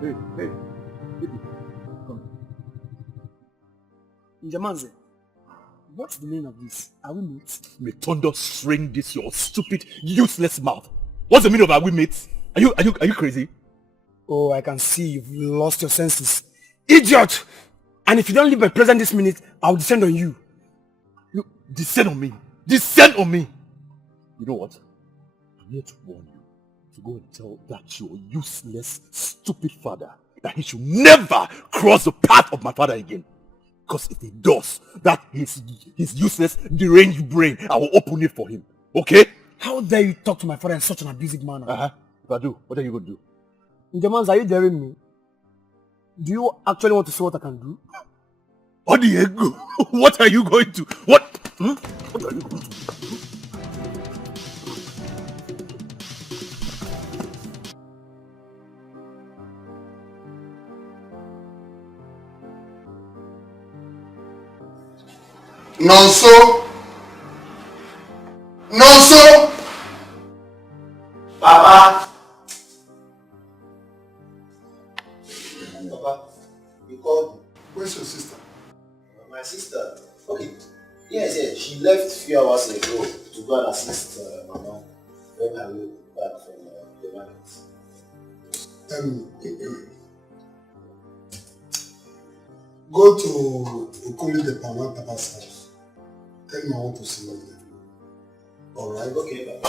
Hey. Come. Njamanze, what's the meaning of this? Are we mates? May thunder string this your stupid, useless mouth. What's the meaning of are we mates? Are you crazy? Oh, I can see you've lost your senses. Idiot! And if you don't leave my presence this minute, I'll descend on you. You descend on me. Descend on me. You know what? I'm here to warn you to go and tell that your useless, stupid father that he should never cross the path of my father again. Because if he does, that his useless, deranged brain, I will open it for him. Okay? How dare you talk to my father in such an abusive manner? If I do, what are you going to do? Njamans, are you daring me? Do you actually want to see what I can do? Diego, what are you going to? What? What are you going to do? Nonso! Papa! Papa, you called me. Where's your sister? My sister? Okay. Yes, she left a few hours ago to go and assist Mama when I will back from the market. Go to Okoli the Pama Papa's house. Tell me I want to see you there. Alright? Okay, Papa.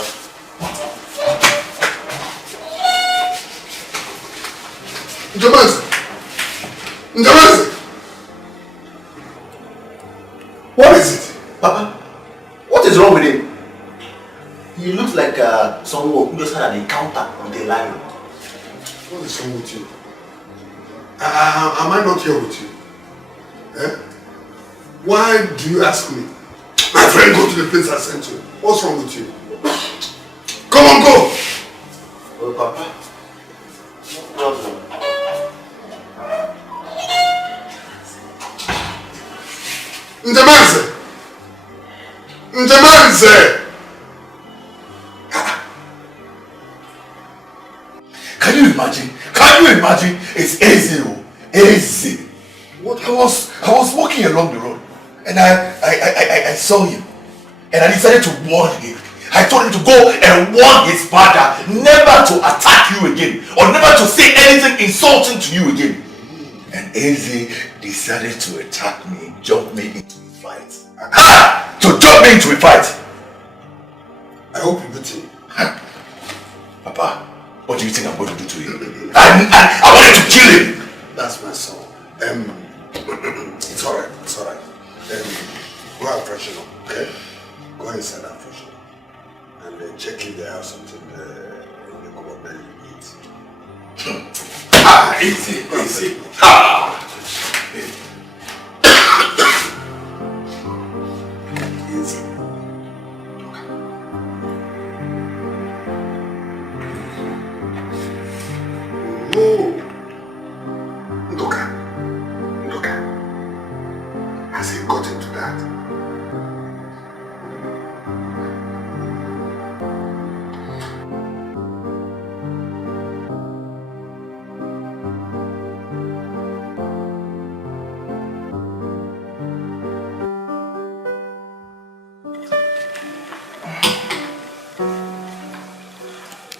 Njamanze! What is it? Papa, what is wrong with him? He looks like someone who just had an encounter on the line. What is wrong with you? Am I not here with you? Eh? Why do you ask me? My friend, go to the place I sent you. What's wrong with you? Come on, go! Oh, Papa. No problem. Njamanze! Can you imagine? It's easy. What? I was walking along the road and I saw him and I decided to warn him. I told him to go and warn his father never to attack you again or never to say anything insulting to you again. And Eze decided to attack me, jump me into a fight. To jump me into a fight! I hope you beat him. Papa, what do you think I'm going to do to him? I wanted to kill him! That's my son. It's alright. Go and freshen up, okay? Go inside and freshen up. And check if they have something in the cupboard that you eat. Easy. Easy. No. Ndoka. Has he got into that?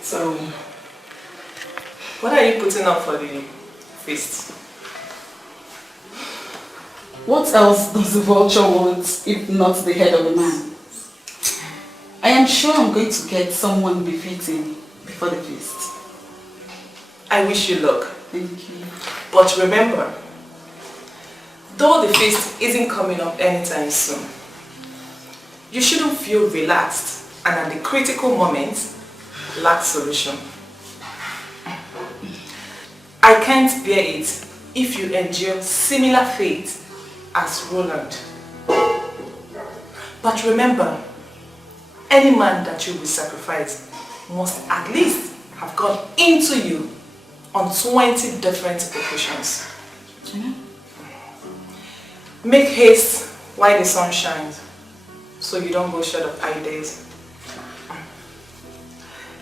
So, what are you putting up for the feast? What else does the vulture want if not the head of a man? I am sure I'm going to get someone befitting before the feast. I wish you luck. Thank you. But remember, though the feast isn't coming up anytime soon, you shouldn't feel relaxed and at the critical moment lack solution. I can't bear it if you endure similar fate as Roland. But remember, any man that you will sacrifice must at least have gone into you on 20 different occasions. Make haste while the sun shines, so you don't go short of ideas.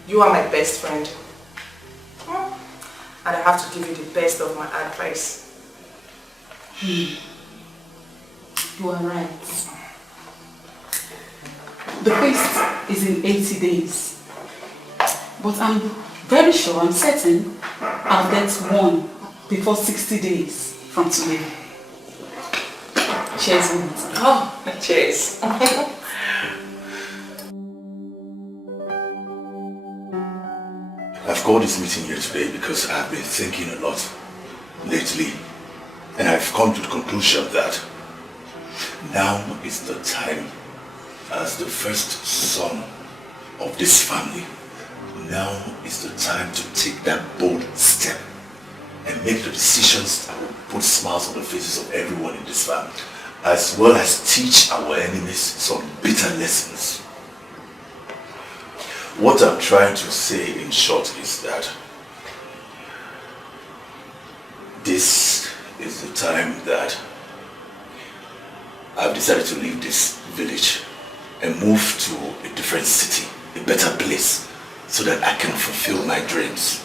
You are my best friend. and I have to give you the best of my advice. You are right. The feast is in 80 days. But I'm very sure, I'm certain, I'll get one before 60 days from today. Cheers, Wood. Oh, cheers. I've called this meeting here today because I've been thinking a lot lately, and I've come to the conclusion that now is the time, as the first son of this family, now is the time to take that bold step and make the decisions that will put smiles on the faces of everyone in this family, as well as teach our enemies some bitter lessons. What I'm trying to say in short is that this is the time that I've decided to leave this village and move to a different city, a better place, so that I can fulfill my dreams.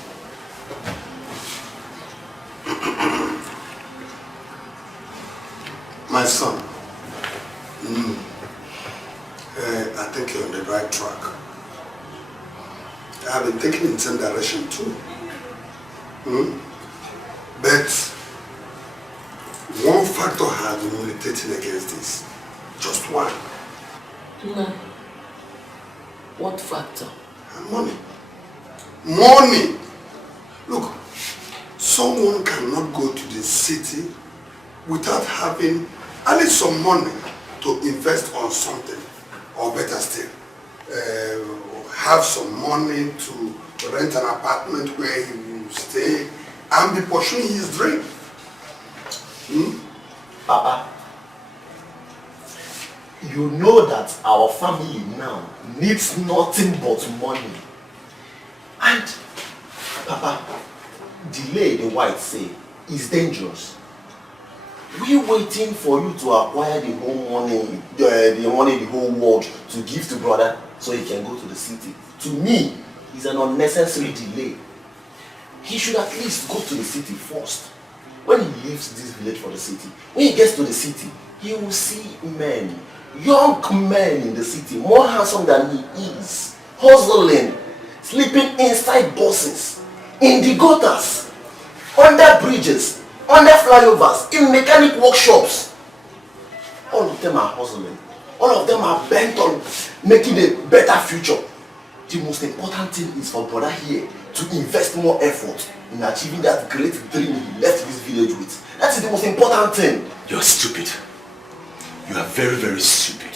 My son, I think you're on the right track. I've been thinking in the same direction too. But one factor has been militating against this. Just one. No. What factor? Money. Money! Look, someone cannot go to the city without having at least some money to invest on something. Or better still, have some money to rent an apartment where he will stay and be pursuing his dream. Papa, you know that our family now needs nothing but money. And, Papa, delay, the white say, is dangerous. We waiting for you to acquire the whole money, the whole world to give to brother so he can go to the city. To me, it's an unnecessary delay. He should at least go to the city first. When he leaves this village for the city, when he gets to the city, he will see men, young men in the city, more handsome than he is, hustling, sleeping inside buses, in the gutters, under bridges, under flyovers, in mechanic workshops. All of them are hustling. All of them are bent on making a better future. The most important thing is for brother here to invest more effort in achieving that great dream he left this village with. That is the most important thing. You're stupid. You are very, very stupid.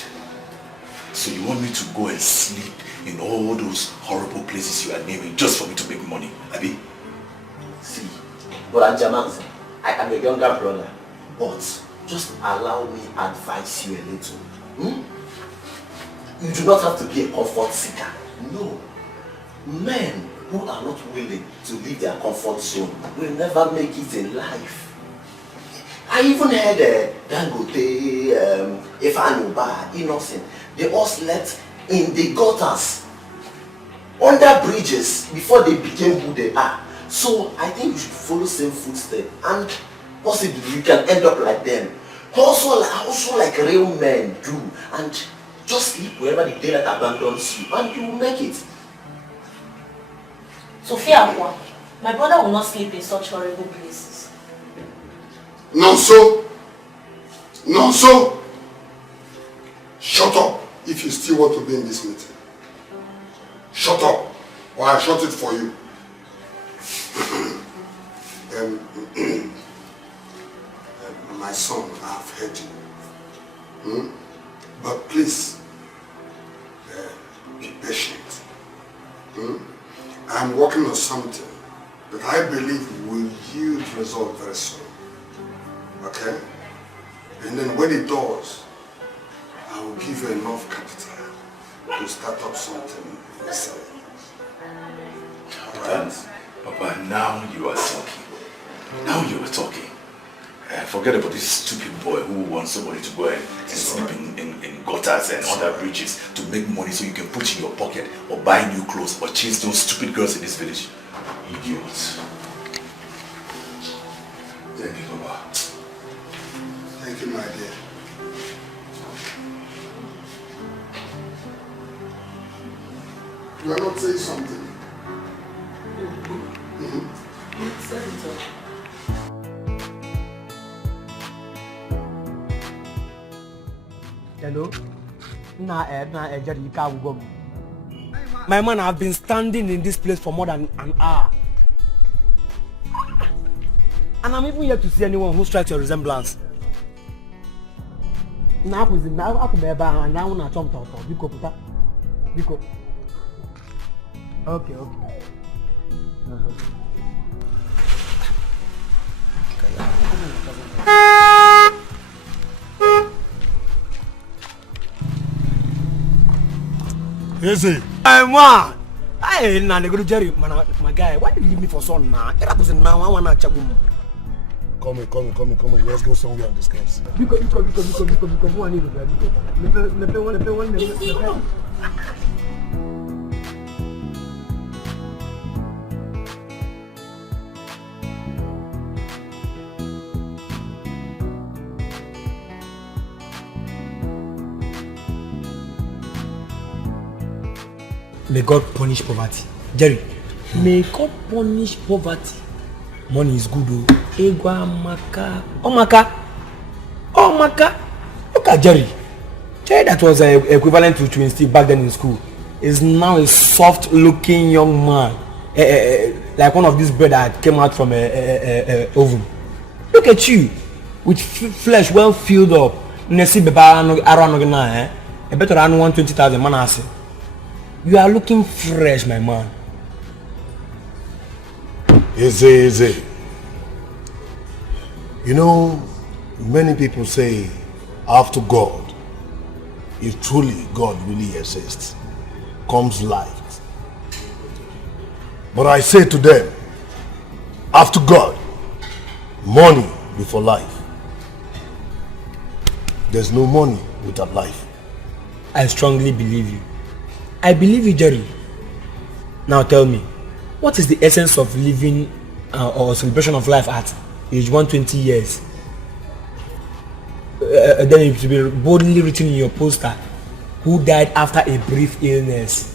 So you want me to go and sleep in all those horrible places you are naming just for me to make money, Abi? See, Brother Jamanzi, I am a younger brother, but just allow me advise you a little. You do not have to be a comfort seeker. No. Men who are not willing to leave their comfort zone will never make it in life. I even heard Dangote, Ifanuba, Innocent, they all slept in the gutters, under bridges, before they became who they are. So I think you should follow same footsteps, and possibly you can end up like them. Also like real men do, and just sleep wherever the daylight abandons you, and you will make it. Sophia, my brother will not sleep in such horrible places. Nonso! Nonso! Shut up if you still want to be in this meeting. Shut up, or I shut it for you. My son, I've heard you. But please, be patient. I'm working on something that I believe will yield result very soon. Okay? And then when it does, I will give you enough capital to start up something yourself. Alright? Papa, now you are talking. Now you are talking. Forget about this stupid boy who wants somebody to go and sleep in gutters and under bridges to make money so you can put in your pocket or buy new clothes or chase those stupid girls in this village. Idiots. Thank you, Papa. Thank you, my dear. You are not saying something. Hello? My man, I've been standing in this place for more than an hour. And I'm even yet to see anyone who strikes your resemblance. Now, I'm now tonto. Biko. Okay. Easy. Hey man, hey na go Jerry, man, my guy. Why did you leave me for so now? It happens now. I wanna chabum. Come in. Let's go somewhere and discuss. Biko. One need to May God punish poverty. Jerry, may God punish poverty. Money is good, oh. Egwa maka. Oh maka. Look at Jerry. Jerry that was equivalent to Twin Steve back then in school is now a soft-looking young man. Like one of these bread that came out from a oven. Look at you, with flesh well filled up. Nesi beba around a better than 120,000 man. You are looking fresh, my man. Easy. You know, many people say, after God, if truly God really exists, comes life. But I say to them, after God, money before life. There's no money without life. I strongly believe you. I believe you, Jerry. Now tell me, what is the essence of living or celebration of life at age 120 years? Then it will be boldly written in your poster, who died after a brief illness.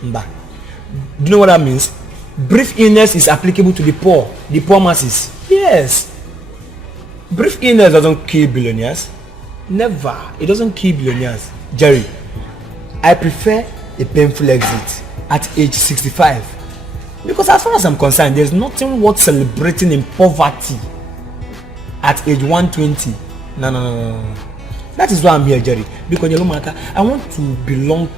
Mba. Do you know what that means? Brief illness is applicable to the poor masses. Yes. Brief illness doesn't kill billionaires. Never. It doesn't kill billionaires. Jerry, I prefer a painful exit at age 65. Because as far as I'm concerned, there's nothing worth celebrating in poverty at age 120. No. That is why I'm here, Jerry. Because I want to belong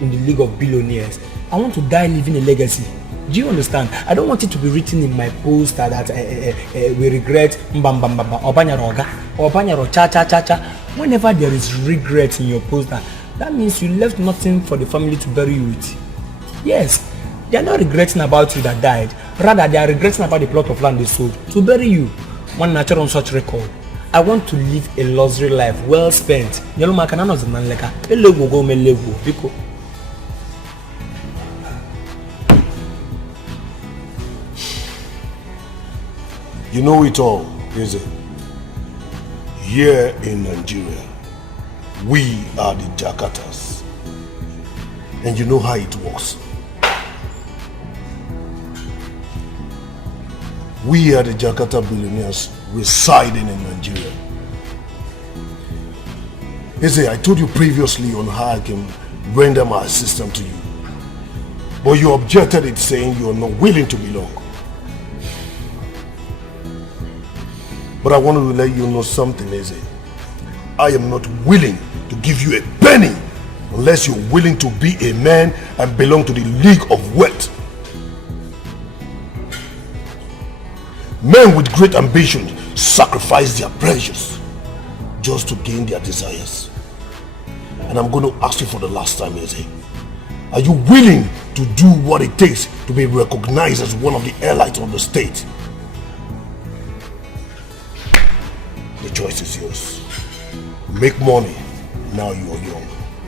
in the league of billionaires. I want to die leaving a legacy. Do you understand? I don't want it to be written in my poster that we regret cha. Whenever there is regret in your poster, that means you left nothing for the family to bury you with. Yes, they are not regretting about you that died. Rather, they are regretting about the plot of land they sold to bury you. One natural on such record. I want to live a luxury life, well spent. You know it all, is it? Here in Nigeria, we are the Jakatas. And you know how it works. We are the Jakarta billionaires residing in Nigeria. Eze, I told you previously on how I can render my assistance to you. But you objected it, saying you are not willing to belong. But I wanted to let you know something, Eze. I am not willing to give you a penny unless you're willing to be a man and belong to the League of Wealth. Men with great ambition sacrifice their pleasures just to gain their desires. And I'm going to ask you for the last time, Eze. Are you willing to do what it takes to be recognized as one of the elites of the state? The choice is yours. Make money, now you are young,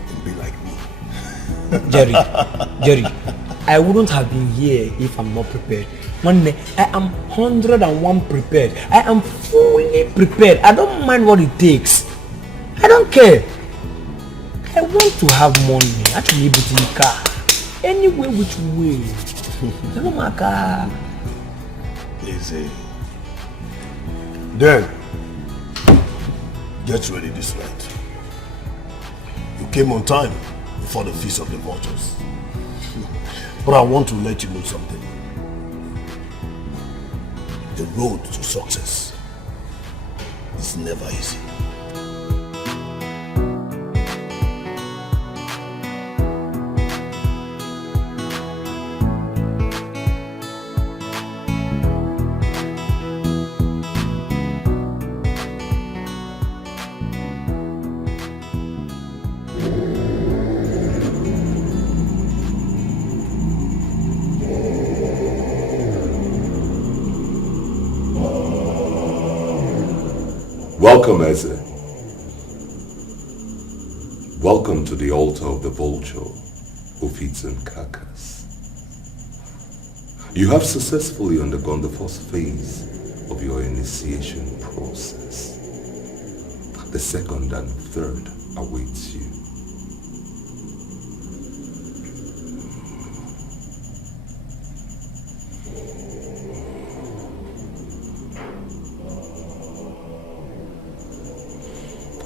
and be like me. Jerry, I I wouldn't have been here if I'm not prepared. Monday, I am 101 prepared. I am fully prepared. I don't mind what it takes. I don't care. I want to have money. I can be able to car. Anyway, which way? No matter. Easy. Then, get ready this night. You came on time before the Feast of the Vultures. But I want to let you know something. The road to success is never easy. Welcome, Eze. Welcome to the altar of the vulture who feeds on carcass. You have successfully undergone the first phase of your initiation process. The second and third awaits you.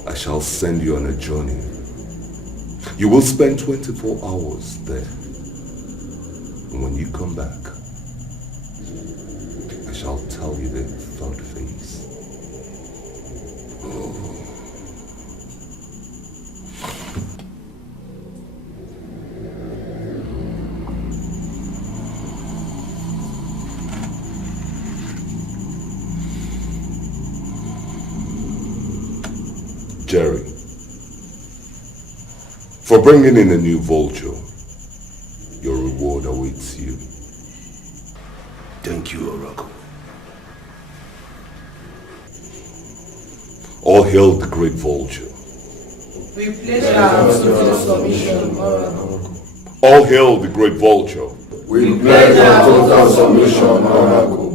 I shall send you on a journey. You will spend 24 hours there. And when you come back, I shall tell you the third phase. Jerry, for bringing in a new vulture, your reward awaits you. Thank you, Oracle. All hail the great vulture. We pledge our total submission, Oracle. All hail the great vulture. We pledge our total submission, Oracle.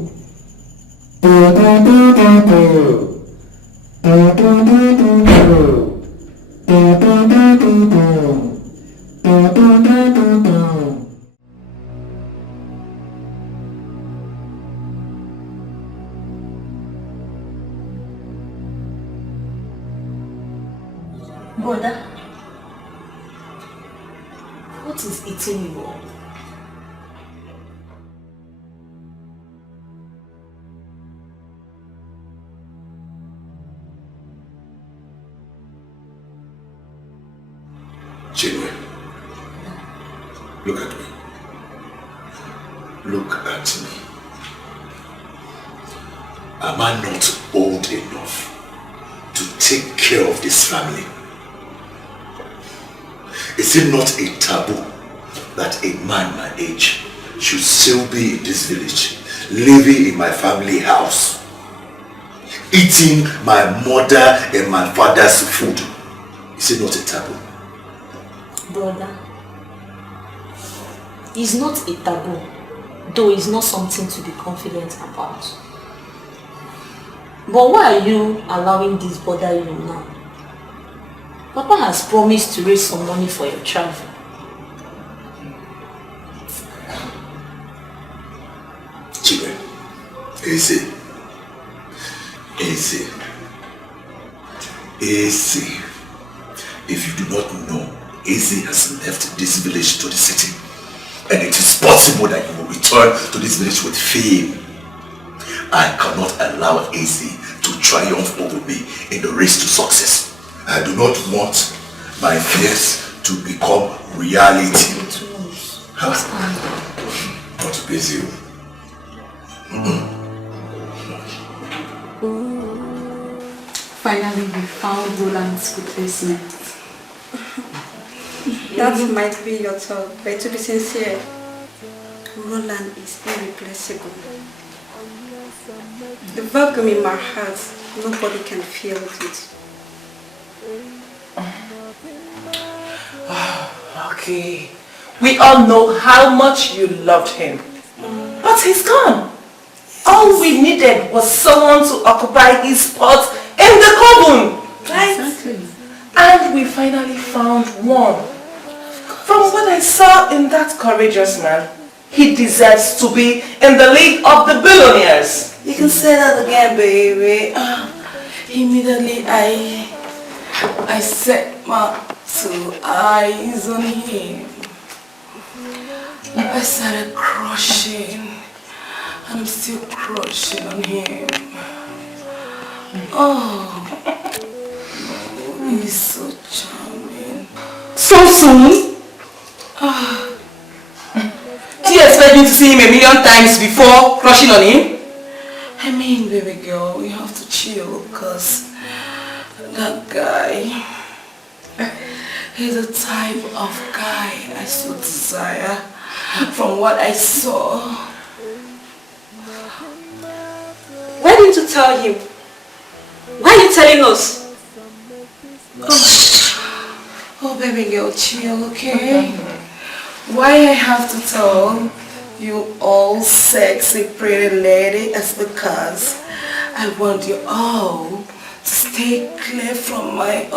Brother, what is eating you up? Chinwe, look at me. Look at me. Am I not old enough to take care of this family? Is it not a taboo that a man my age should still be in this village, living in my family house, eating my mother and my father's food? Is it not a taboo? Brother, it's not a taboo, though it's not something to be confident about. But why are you allowing this bother you now? Papa has promised to raise some money for your travel. Children, easy. Easy. Easy. If you do not know, Easy has left this village to the city. And it is possible that you will return to this village with fame. I cannot allow Easy to triumph over me in the race to success. I do not want my fears to become reality. Not busy. Finally, we found Roland's replacement. That might be your thought, but to be sincere, Roland is irreplaceable. The vacuum in my heart, nobody can fill it. Okay, We all know how much you loved him. But he's gone. All we needed was someone to occupy his spot in the coven. Right? Exactly. And we finally found one. From what I saw in that courageous man, he deserves to be in the league of the billionaires. You can say that again, baby. Immediately I set my 2 eyes on him. I started crushing, and I'm still crushing on him. Oh, he's so charming. So soon? Do you expect me to see him a million times before crushing on him? I mean, baby girl, we have to chill, because that guy, he's the type of guy I so desire from what I saw. Why didn't you tell him? Why are you telling us? Oh, baby girl, chill, okay? Why I have to tell you all sexy pretty lady is because I want you all to stay clear from my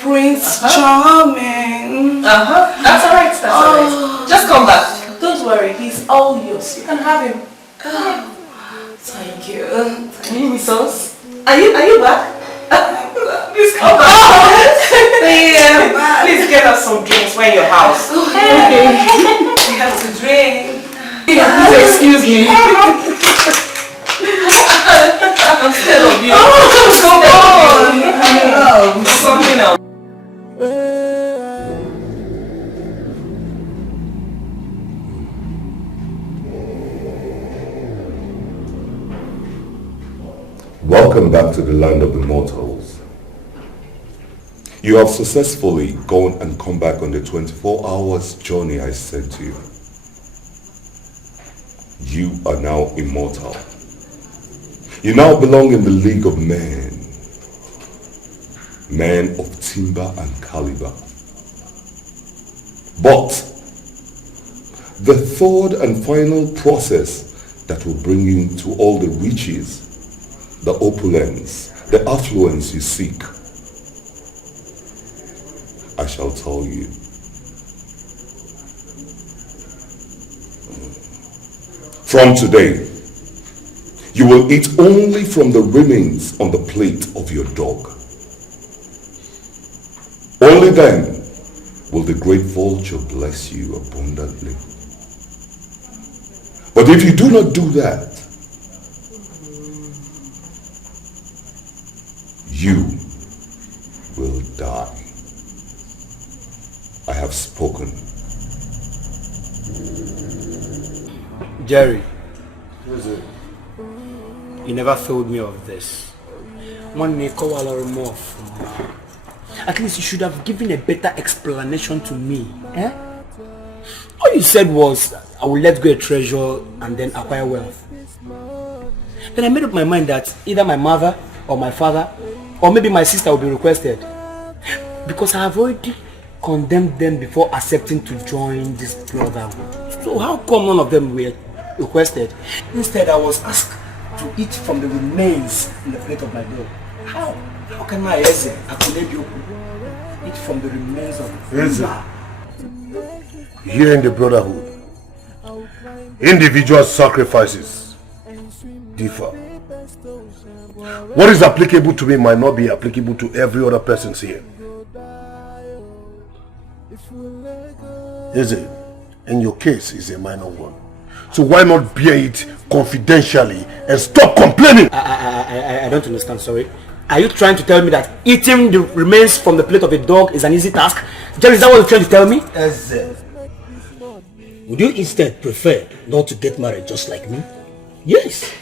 Prince Charming. That's alright, alright. Just come back. Don't worry, he's all yours. You can have him. Thank you. Are you with us? Are you back? Please come back. Please get us some drinks. We're in your house. Okay. We have to drink. Please excuse me. I'm scared of you. Come on. Something else. Welcome back to the land of the mortals. You have successfully gone and come back on the 24 hours journey I sent you. You are now immortal. You now belong in the league of men. Men of timber and caliber. But the third and final process that will bring you into all the riches, the opulence, the affluence you seek, I shall tell you. From today, you will eat only from the remains on the plate of your dog. Only then will the great vulture bless you abundantly. But if you do not do that, you will die. I have spoken. Jerry, you never told me of this. One may call a more. At least you should have given a better explanation to me. Eh? All you said was, I will let go a treasure and then acquire wealth. Then I made up my mind that either my mother or my father or maybe my sister will be requested. Because I have already condemned them before accepting to join this brotherhood. So how come none of them were requested? Instead, I was asked to eat from the remains in the plate of my dog. How? How can I eat from the remains of the Here in the brotherhood, individual sacrifices differ. What is applicable to me might not be applicable to every other person here. Is it? In your case, is a minor one. So why not bear it confidentially and stop complaining? I don't understand, sorry. Are you trying to tell me that eating the remains from the plate of a dog is an easy task? Jerry, is that what you're trying to tell me? Would you instead prefer not to get married just like me? Yes.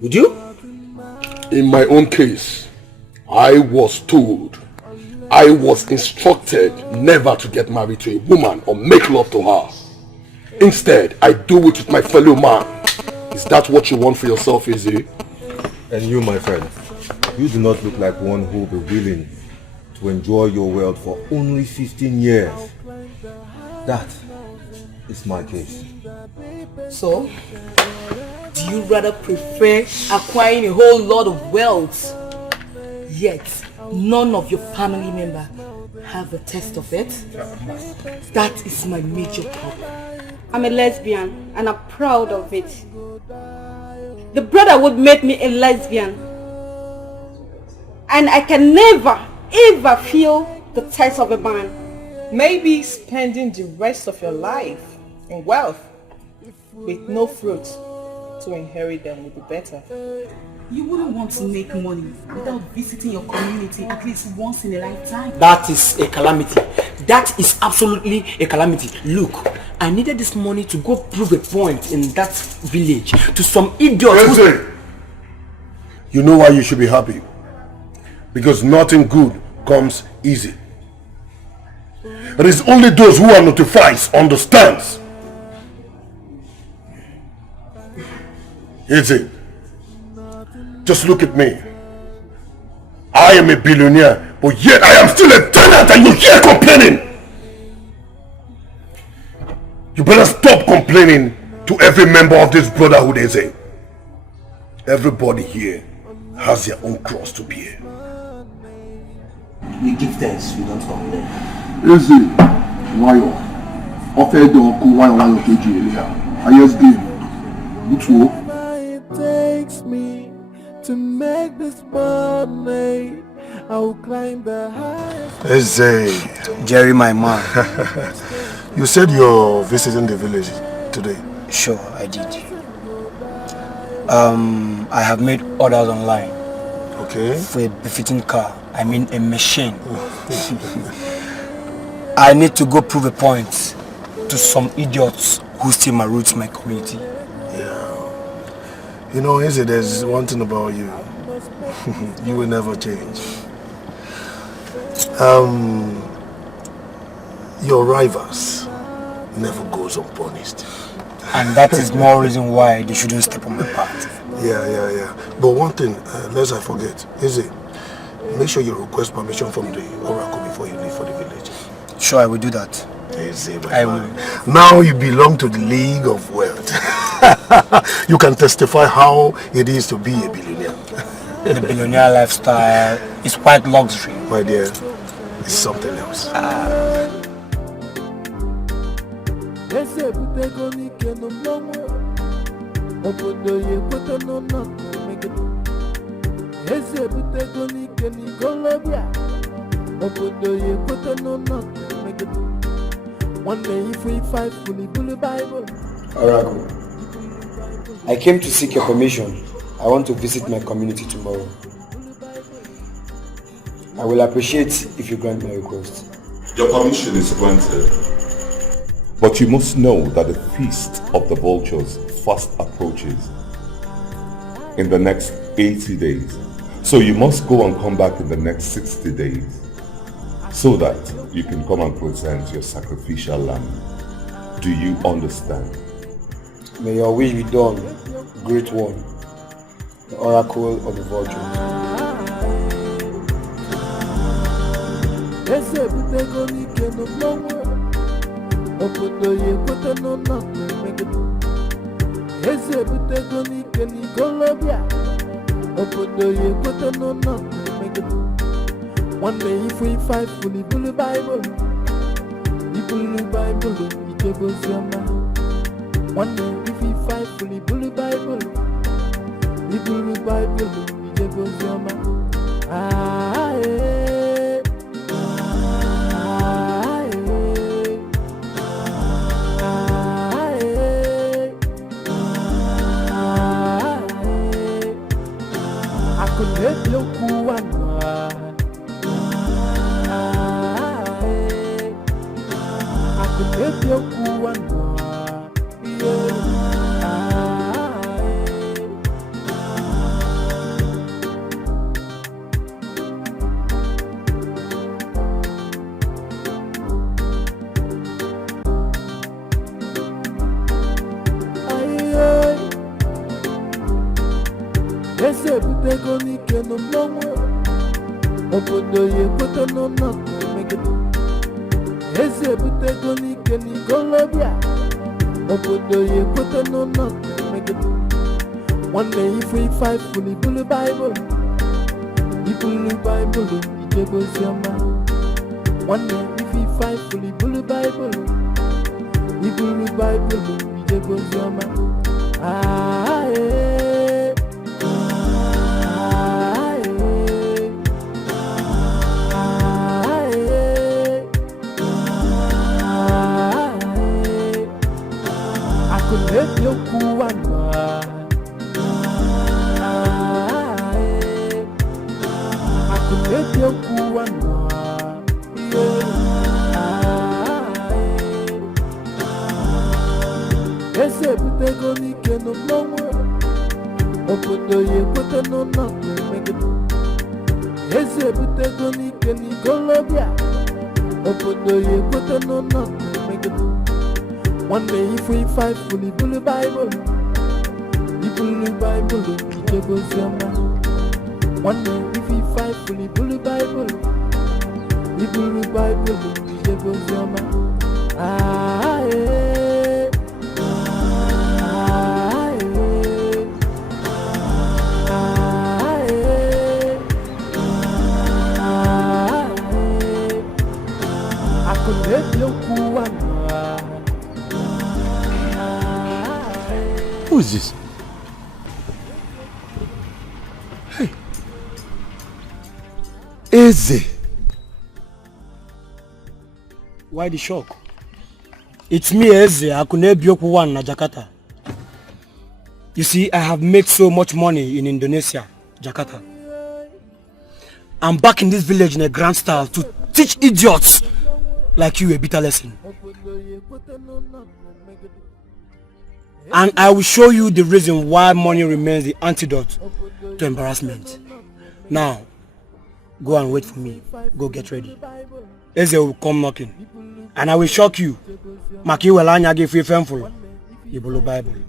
Would you? In my own case, I was told, I was instructed never to get married to a woman or make love to her. Instead, I do it with my fellow man. Is that what you want for yourself, Izzy? And you, my friend, you do not look like one who will be willing to enjoy your wealth for only 15 years. That is my case. So, do you rather prefer acquiring a whole lot of wealth, yet none of your family member have a taste of it? That is my major problem. I'm a lesbian and I'm proud of it. The brotherhood made me a lesbian. And I can never, ever feel the taste of a man. Maybe spending the rest of your life in wealth with no fruit to inherit them would be better. You wouldn't want to make money without visiting your community at least once in a lifetime. That is a calamity. That is absolutely a calamity. Look, I needed this money to go prove a point in that village to some idiots. You know why you should be happy? Because nothing good comes easy. It is only those who are notified understands. Easy. Just look at me. I am a billionaire, but yet I am still a tenant and you're here complaining. You better stop complaining to every member of this brotherhood, Eze. Everybody here has their own cross to bear. We give thanks, we don't complain. Eze, why you? It takes me to make this money. I will climb the highest. Eze, Jerry, my man. You said you're visiting the village today. Sure, I did. I have made orders online. Okay. For a befitting car. I mean a machine. I need to go prove a point to some idiots who still maroon my community. Yeah. You know, Eze, there's one thing about you. You will never change. Your rivals never goes unpunished. And that is more reason why they shouldn't step on my path. Yeah. But one thing, lest I forget, Eze, make sure you request permission from the Oracle before you leave for the village. Sure, I will do that. Eze, I will. Now you belong to the League of Wealth. You can testify how it is to be a billionaire. The billionaire lifestyle is quite luxury. My dear, it's something else. One day if we fight fully the Bible. Oracle, I came to seek your permission. I want to visit my community tomorrow. I will appreciate if you grant my request. Your permission is granted. But you must know that the feast of the vultures fast approaches in the next 80 days. So you must go and come back in the next 60 days so that you can come and present your sacrificial lamb. Do you understand? May your wish be done, great one, the Oracle of the Vultures. One day if we fight fully the Bible, the Bible, one day if we fight fully the Bible, the Bible, I could let you go one. If you cool and eze butego n'ike n'ikolobịa obodo ya ekwete n'ụlọ megide nwanne ife ife ifulu ibulu baịbụl ijebe oziọma nwanne ife ife ifulu ibulu baịbụl ijebe oziọma ese butego n'ike n'ụlọnwa obodo ya ekwete n'ụlọ megide ese butego n'ike n'ikolobịa obodo ya ekwete n'ụlọ megide nwanne ife ife ifulu ibulu baịbụl ijebe oziọma nwanne ife ife ifulu ibulu baịbụl ijebe oziọma Who is this? Hey. Eze. Why the shock? It's me, Eze. Akunebiokwu one na Jakarta. You see, I have made so much money in Indonesia, Jakarta. I'm back in this village in a grand style to teach idiots like you a bitter lesson. And I will show you the reason why money remains the antidote to embarrassment. Now, go and wait for me. Go get ready. Eze will come knocking. And I will shock you. Maki welanya give you faithful. Ibolo Bible.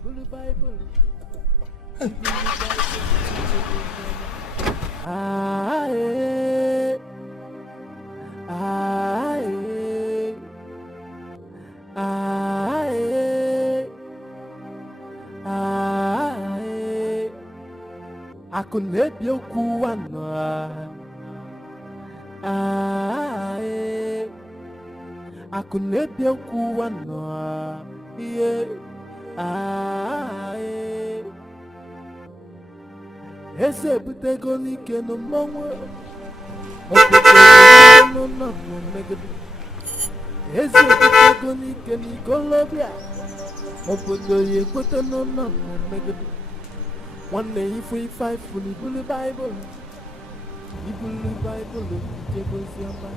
Akunebiokwu wana akunebiokwu wana ese butego n'ike n'ụlọnwa obodo megide eze butego n'ike n'ikolobịa obodo ya ekwete n'ụlọ megide nwanne ife ife ifulu ibulu baịbụl ijebe oziọma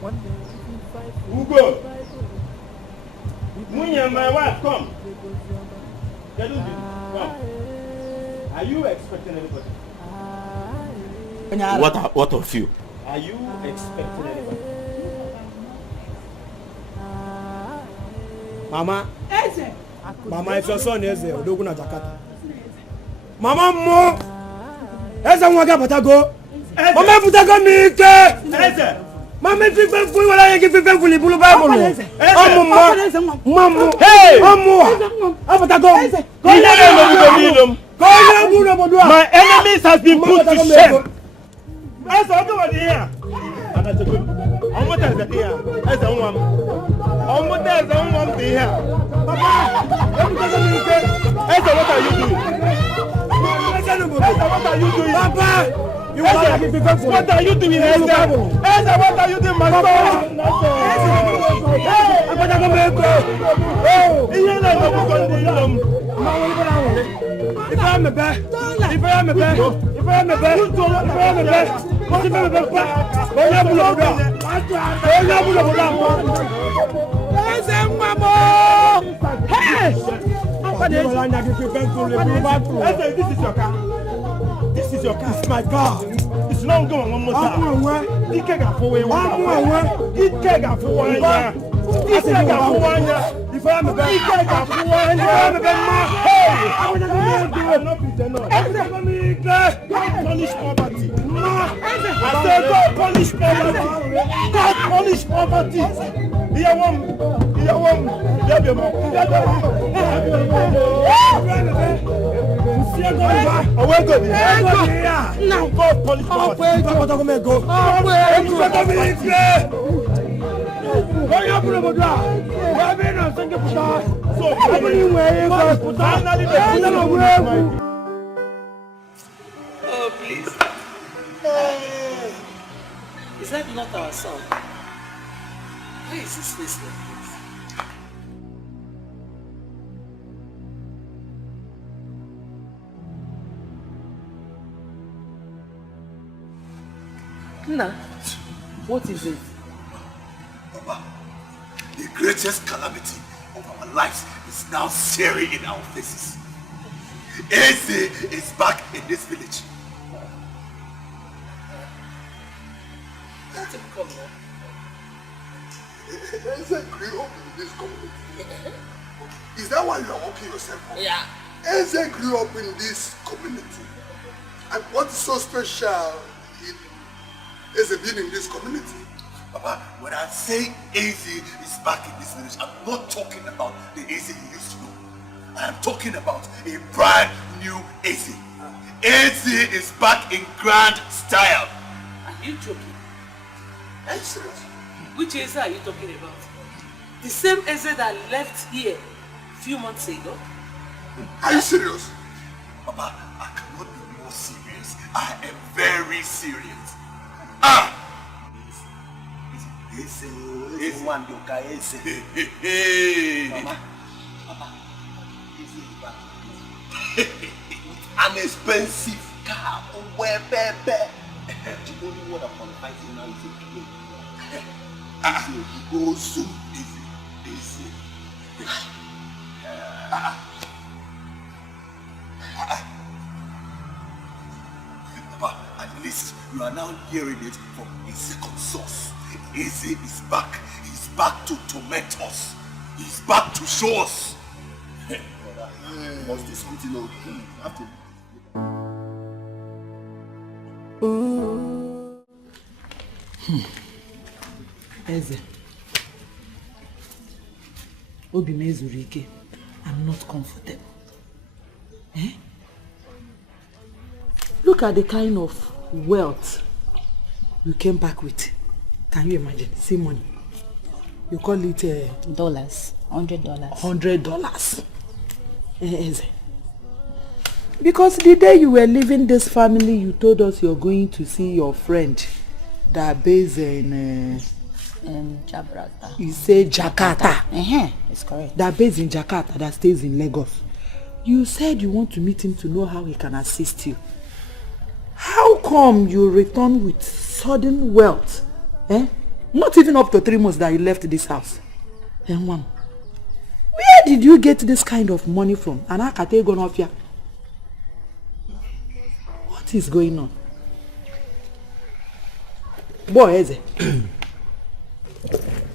nwanne ife ife ifulu Ugo! Munye, my wife, come! Come. Are you expecting anybody? What of you? Are you expecting anybody? Mama, Mama, it's your son Eze, Odoguna Jakarta. Mama mo, Eze mwaga patago. Mama patago mike. Eze. Mama fife fui wala yeki fife fuli bulu Bible. Mamu. Hey. Mamu. Apatago. My enemies has been put to shame. Eze, what do you here? What is it here? Eze, Papa, Eze, what are you doing? What are you doing? Papa, what are you doing? Eze, what are you doing, my son? If I am a bear, This is your car. It's my car. It's not going on more time. Dikeh got for one. Dikeh got for one. Dikeh got for one. If I am a bad, Dikeh got for one. Hey! I will not be there. Punish poverty. I said go punish poverty. God punish poverty. Here one. Now God punish poverty. Oh, please. Is that not our son? Where is his face like this? Nah, what is it? Papa, the greatest calamity of our lives is now staring in our faces. Eze is back in this village. Let him come now. Eze grew up in this community. Is that why you are walking yourself up? Yeah. Eze grew up in this community. And what's so special in Eze being in this community? Papa, when I say Eze is back in this village, I'm not talking about the Eze you used to know. I am talking about a brand new Eze. Eze is back in grand style. Are you joking? Are you serious? Which Eze are you talking about? The same Eze that left here a few months ago? Are you serious? Papa, I cannot be more serious. I am very serious. Eze one yoka Eze. Papa, Eze is back. An expensive car. Where baby? The only one that qualifies him now is a plane. Go soon, Eze. Papa, at least you are now hearing it from a second source. Eze is back. He's back to torment us. He's back to show us. Must do something else. Have to. Eze. Obi m ezuru ike. I'm not comfortable. Eh? Look at the kind of wealth you came back with. Can you imagine? See money. You call it dollars. $100. $100. Eze. Because the day you were leaving this family, you told us you're going to see your friend that based in Jakarta. You say Jakarta. It's correct. That based in Jakarta, that stays in Lagos. You said you want to meet him to know how he can assist you. How come you return with sudden wealth? Not even up to 3 months that you left this house. Where did you get this kind of money from? And I can't go off here. What is going on? Boy, Eze.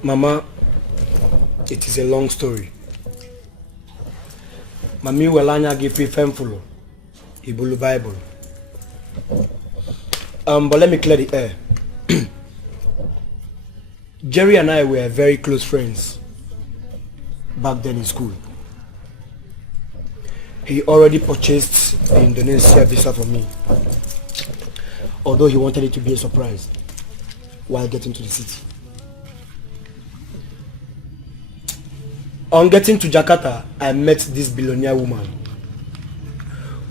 Mama, it is a long story. Mami welanya give me femfulo. Ibulu Bible. But let me clear the air. Jerry and I were very close friends back then in school. He already purchased the Indonesia visa for me, although he wanted it to be a surprise while getting to the city. On getting to Jakarta, I met this billionaire woman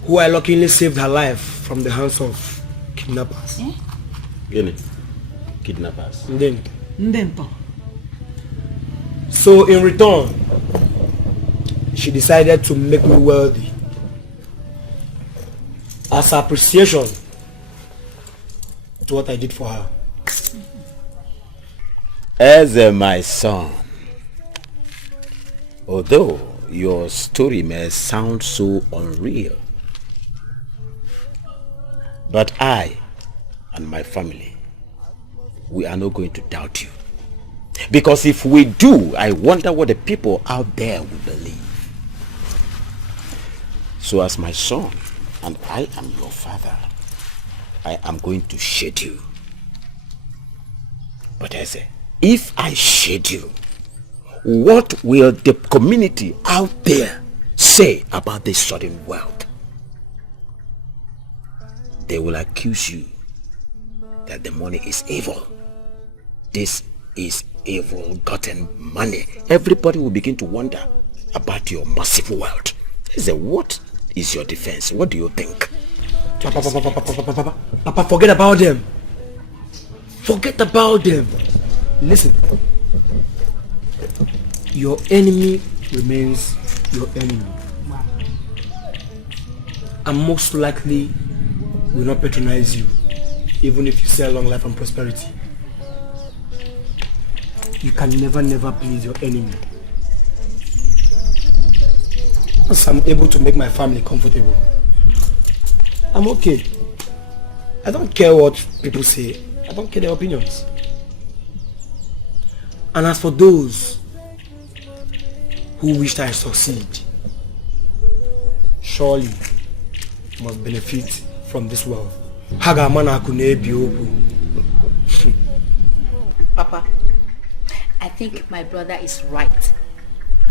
who I luckily saved her life from the hands of kidnappers. Kidnappers. So in return, she decided to make me wealthy as appreciation to what I did for her. As my son, although your story may sound so unreal, but I and my family, we are not going to doubt you. Because if we do, I wonder what the people out there will believe. So as my son, and I am your father, I am going to shed you. But Eze, if I shade you, what will the community out there say about this sudden wealth? They will accuse you that the money is evil. This is evil gotten money. Everybody will begin to wonder about your massive wealth. What is your defense? What do you think? Papa, forget about them. Forget about them. Listen. Your enemy remains your enemy. And most likely will not patronize you, even if you sell long life and prosperity. You can never please your enemy. Once I'm able to make my family comfortable, I'm okay. I don't care what people say. I don't care their opinions. And as for those who wish I succeed, surely must benefit from this wealth. Papa, I think my brother is right.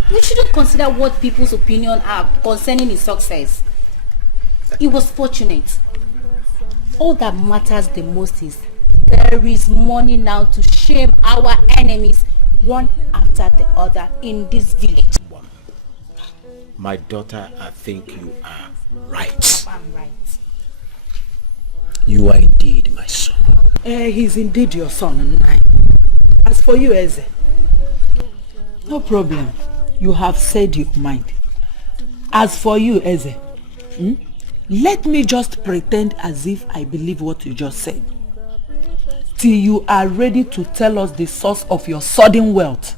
We shouldn't consider what people's opinion are concerning his success. He was fortunate. All that matters the most is there is money now to shame our enemies one after the other in this village. My daughter, I think you are right. Papa, I'm right. You are indeed my son. He's indeed your son and I. As for you, Eze, no problem. You have said your mind. As for you, Eze, let me just pretend as if I believe what you just said. Till you are ready to tell us the source of your sudden wealth.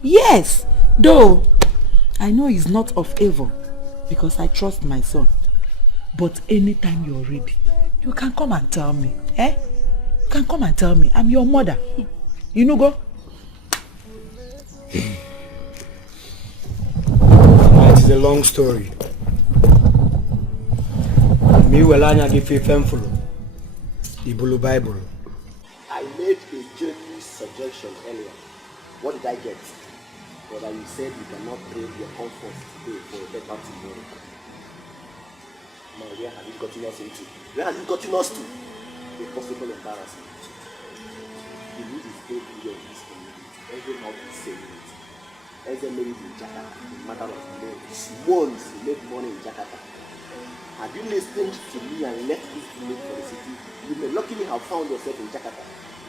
Yes, though I know it's not of evil because I trust my son. But anytime you're ready, you can come and tell me. You can come and tell me. I'm your mother. You know, go. It is a long story. Me welanya give you femful. Ibulu Bible. I made a genuine suggestion earlier. What did I get? Brother, you said you cannot trade your comfort today for a better tomorrow. Now, where have you gotten us into? Where have you gotten us to? A possible embarrassment. The need is very clear in this community. Every mouth is saying it. Eze married in Jakarta, a matter of months. Once he made money in Jakarta. Had you listened to me and left this village for the city, you may luckily have found yourself in Jakarta.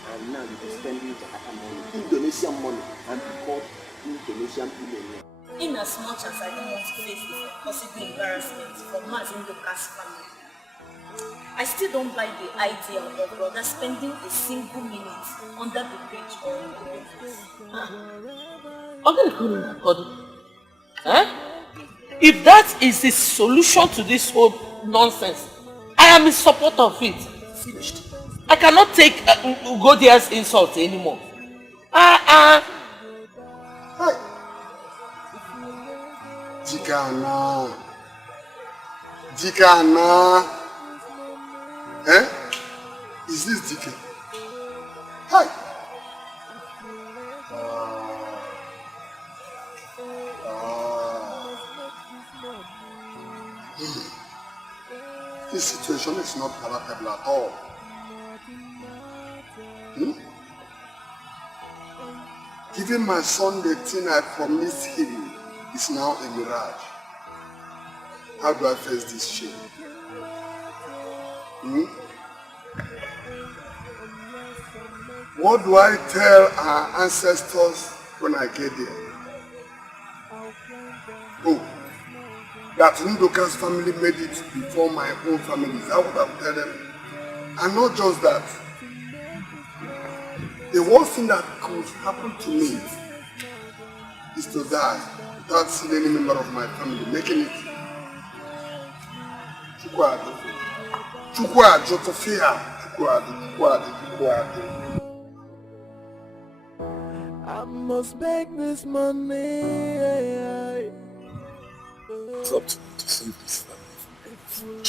And now you'll be spending Jakarta money, Indonesian money, and be called Indonesian millionaire. In as much as I don't want to face the possible embarrassment from Mazin Luka's family, I still don't buy the idea of brother spending a single minute under the bridge or in the river. If that is the solution to this whole nonsense, I am in support of it. Finished. I cannot take Ugodia's insult anymore. Jikana. Is this Dikeh? Hi. This situation is not palatable at all. Giving my son the thing I promised him is now a mirage. How do I face this shame? What do I tell our ancestors when I get there? Oh, that Ndoka's family made it before my own family. Is that what I will tell them? And not just that. The worst thing that could happen to me is to die without seeing any member of my family making it. I must beg this money. It's up to me to save this family from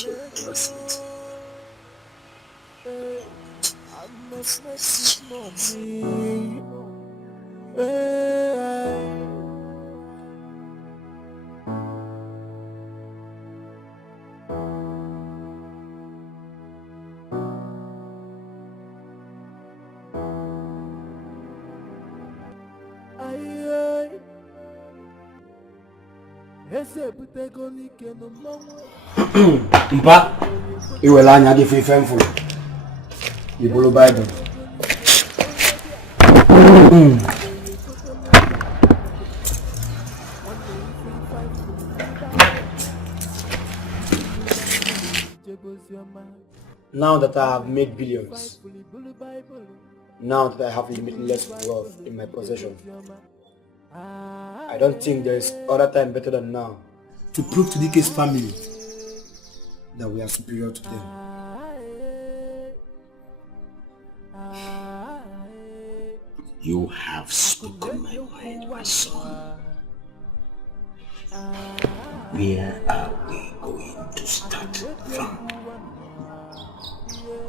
Mpa, iwela anya gị fefe mfụrụ. Ibolo Bible. Now that I have made billions, now that I have limitless wealth in my possession, I don't think there is other time better than now to prove to Dikeh's family that we are superior to them. You have spoken my mind, my son. Where are we going to start from?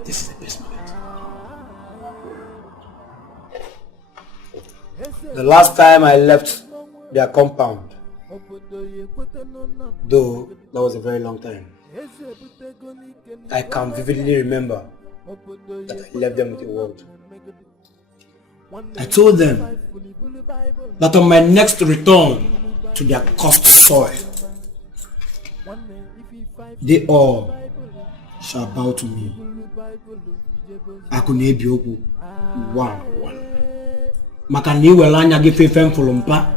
This is the best moment. The last time I left their compound, though that was a very long time, I can vividly remember that I left them with a word. I told them that on my next return to their cursed soil, they all shall bow to me. Akunebiokwu 1:1. Makani welanya gefe fem folompa.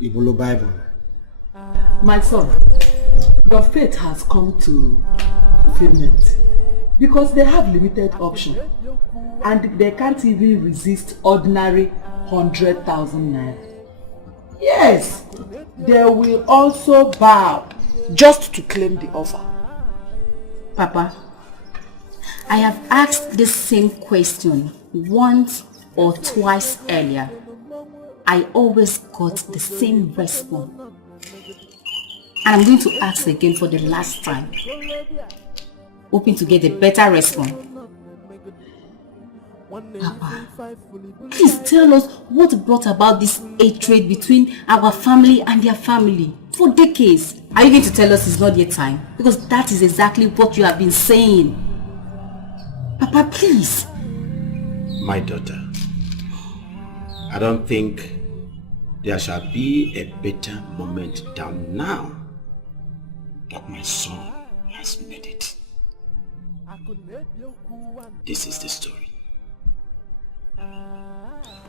Ibolo Bible. My son, your faith has come to fulfillment because they have limited option and they can't even resist ordinary 100,000 naira. Yes, they will also bow just to claim the offer. Papa, I have asked this same question once or twice earlier. I always got the same response. And I'm going to ask again for the last time, hoping to get a better response. Papa, please tell us what brought about this hatred between our family and their family for decades. Are you going to tell us it's not yet time? Because that is exactly what you have been saying. Papa, please. My daughter, I don't think there shall be a better moment than now that my son has made it. This is the story.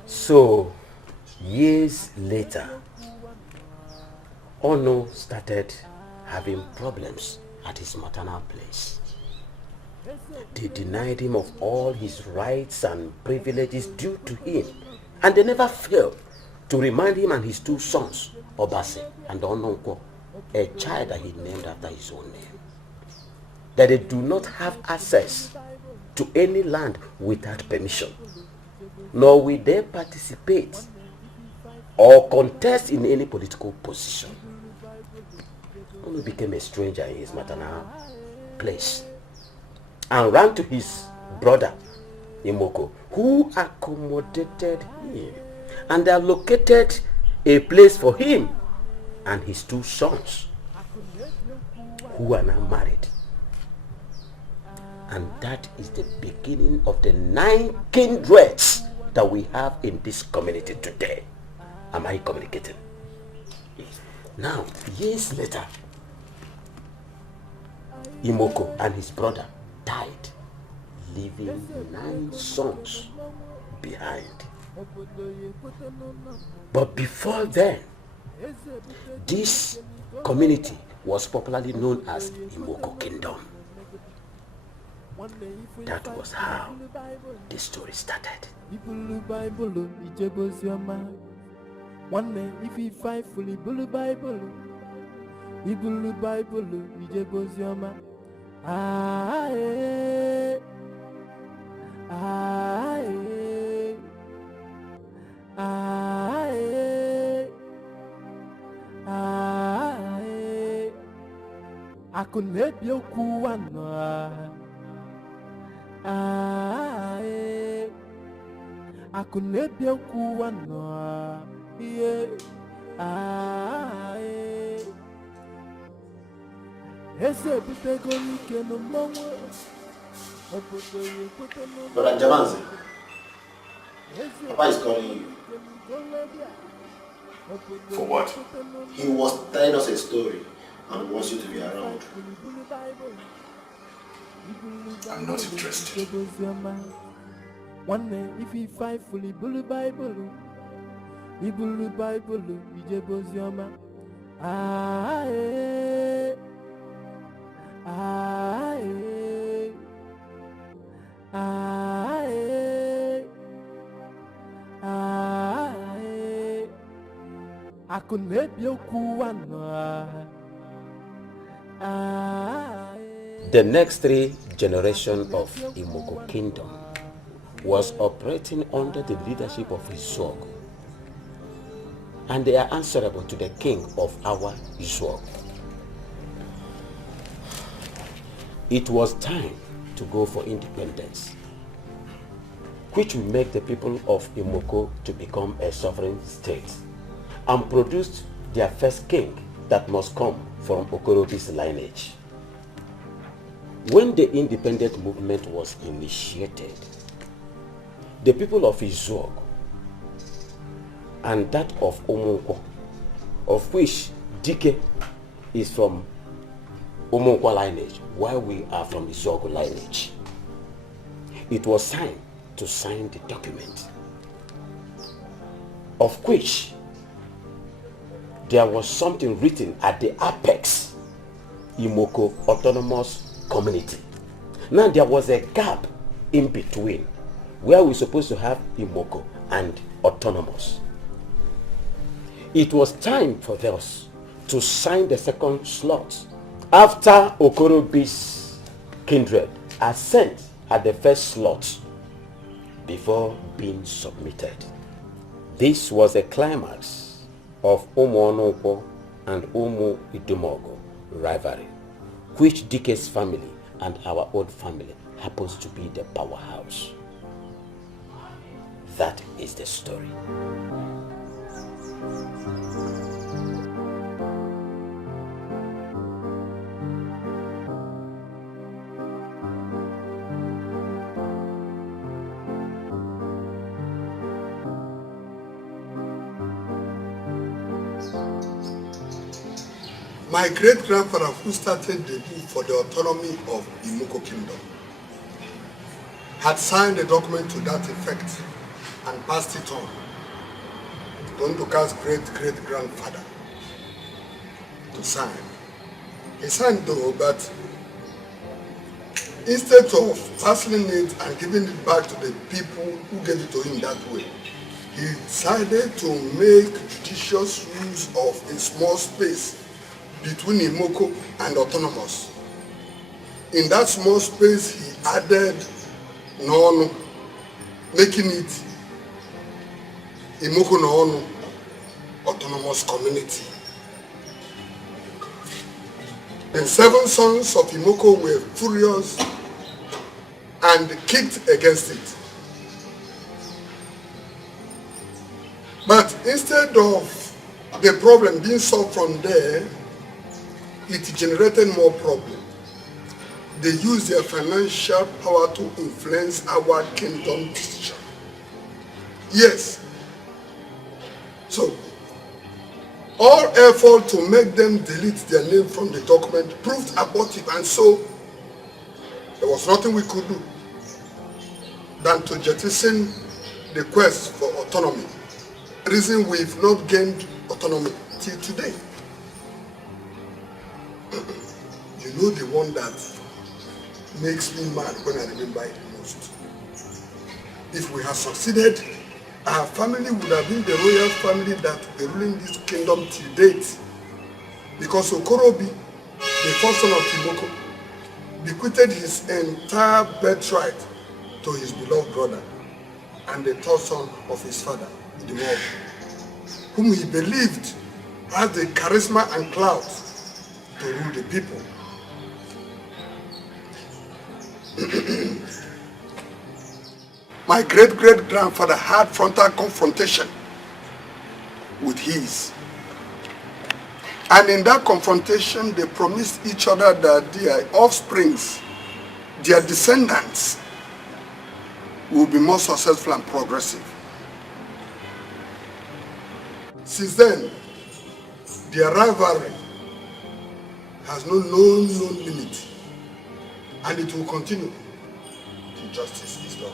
So, years later, Ono started having problems at his maternal place. They denied him of all his rights and privileges due to him, and they never failed to remind him and his two sons, Obase and Ononko, a child that he named after his own name, that they do not have access to any land without permission, nor will they participate or contest in any political position. Ono became a stranger in his maternal place and ran to his brother Imoko, who accommodated him and allocated a place for him and his two sons, who are now married. And that is the beginning of the 9 kindreds that we have in this community today. Am I communicating? Now, years later, Imoko and his brother died, leaving 9 sons behind. But before then, this community was popularly known as Imoko Kingdom. That was how the story started. Akunebia kuwana, yeah, ese bitego nike no mama. Brother Jamanzi, Papa is calling you. For what? He was telling us a story and wants you to be around. I'm not interested. One day, if he fight fully bully Bible, he bully Bible, he jebos yama. I could make you The next 3 generations of Imoko Kingdom was operating under the leadership of Izuogu, and they are answerable to the king of our Izuogu. It was time to go for independence, which will make the people of Imoko to become a sovereign state and produce their first king that must come from Okorobi's lineage. When the independent movement was initiated, the people of Izuogu and that of Omunkwo, of which Dikeh is from Omunkwo lineage, while we are from Izuogu lineage, it was time to sign the document, of which there was something written at the apex, Imoko Autonomous Community. Now there was a gap in between where we're supposed to have Imoko and Autonomous. It was time for us to sign the second slot after Okorobi's kindred are sent at the first slot before being submitted. This was a climax of Umu Onukwo and Umu Idumogo rivalry, which Dikeh's family and our own family happens to be the powerhouse. That is the story. My great-grandfather, who started the move for the autonomy of Imoko Kingdom, had signed a document to that effect and passed it on to Nduka's great-great-grandfather to sign. He signed though, but instead of passing it and giving it back to the people who gave it to him that way, he decided to make judicious use of a small space between Imoko and Autonomous. In that small space, he added Nono, making it Imoko Nono Autonomous Community. The 7 sons of Imoko were furious and kicked against it. But instead of the problem being solved from there, it generated more problems. They used their financial power to influence our kingdom decision. Yes. So, all effort to make them delete their name from the document proved abortive, and so there was nothing we could do than to jettison the quest for autonomy. Reason we've not gained autonomy till today. You know the one that makes me mad when I remember it most. If we had succeeded, our family would have been the royal family that would be ruling this kingdom till date. Because Okorobi, the first son of Imoko, bequeathed his entire birthright to his beloved brother and the third son of his father, Idumogo, whom he believed had the charisma and clout to rule the people. my great-great-grandfather had frontal confrontation with his. And in that confrontation, they promised each other that their offsprings, their descendants, will be more successful and progressive. Since then, their rivalry has no known limit, and it will continue till justice is done.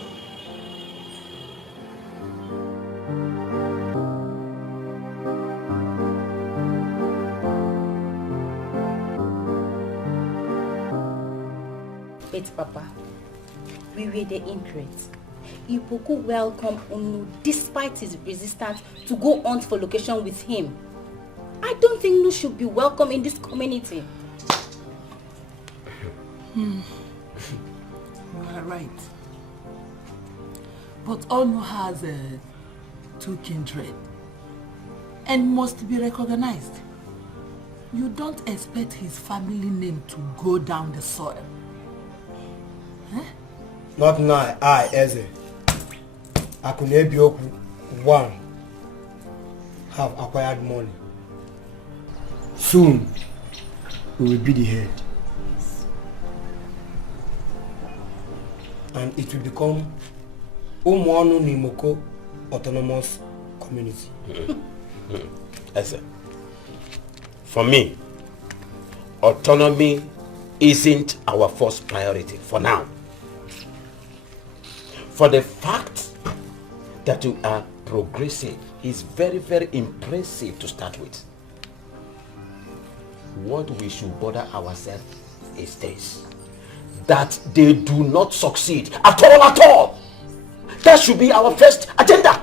Wait, Papa. We were the ingrates. Ipoku welcomed Unu despite his resistance to go on for location with him. I don't think Unu should be welcome in this community. You are right. But Onu has two kindred and must be recognized. You don't expect his family name to go down the soil. Huh? Not now, I, Eze. Akunebi Oku, one, have acquired money. Soon, we will be the head. And it will become Umuanu Nimoko Autonomous Community. Eze, for me, autonomy isn't our first priority for now. For the fact that you are progressive is very, very impressive to start with. What we should bother ourselves is this: that they do not succeed at all. That should be our first agenda.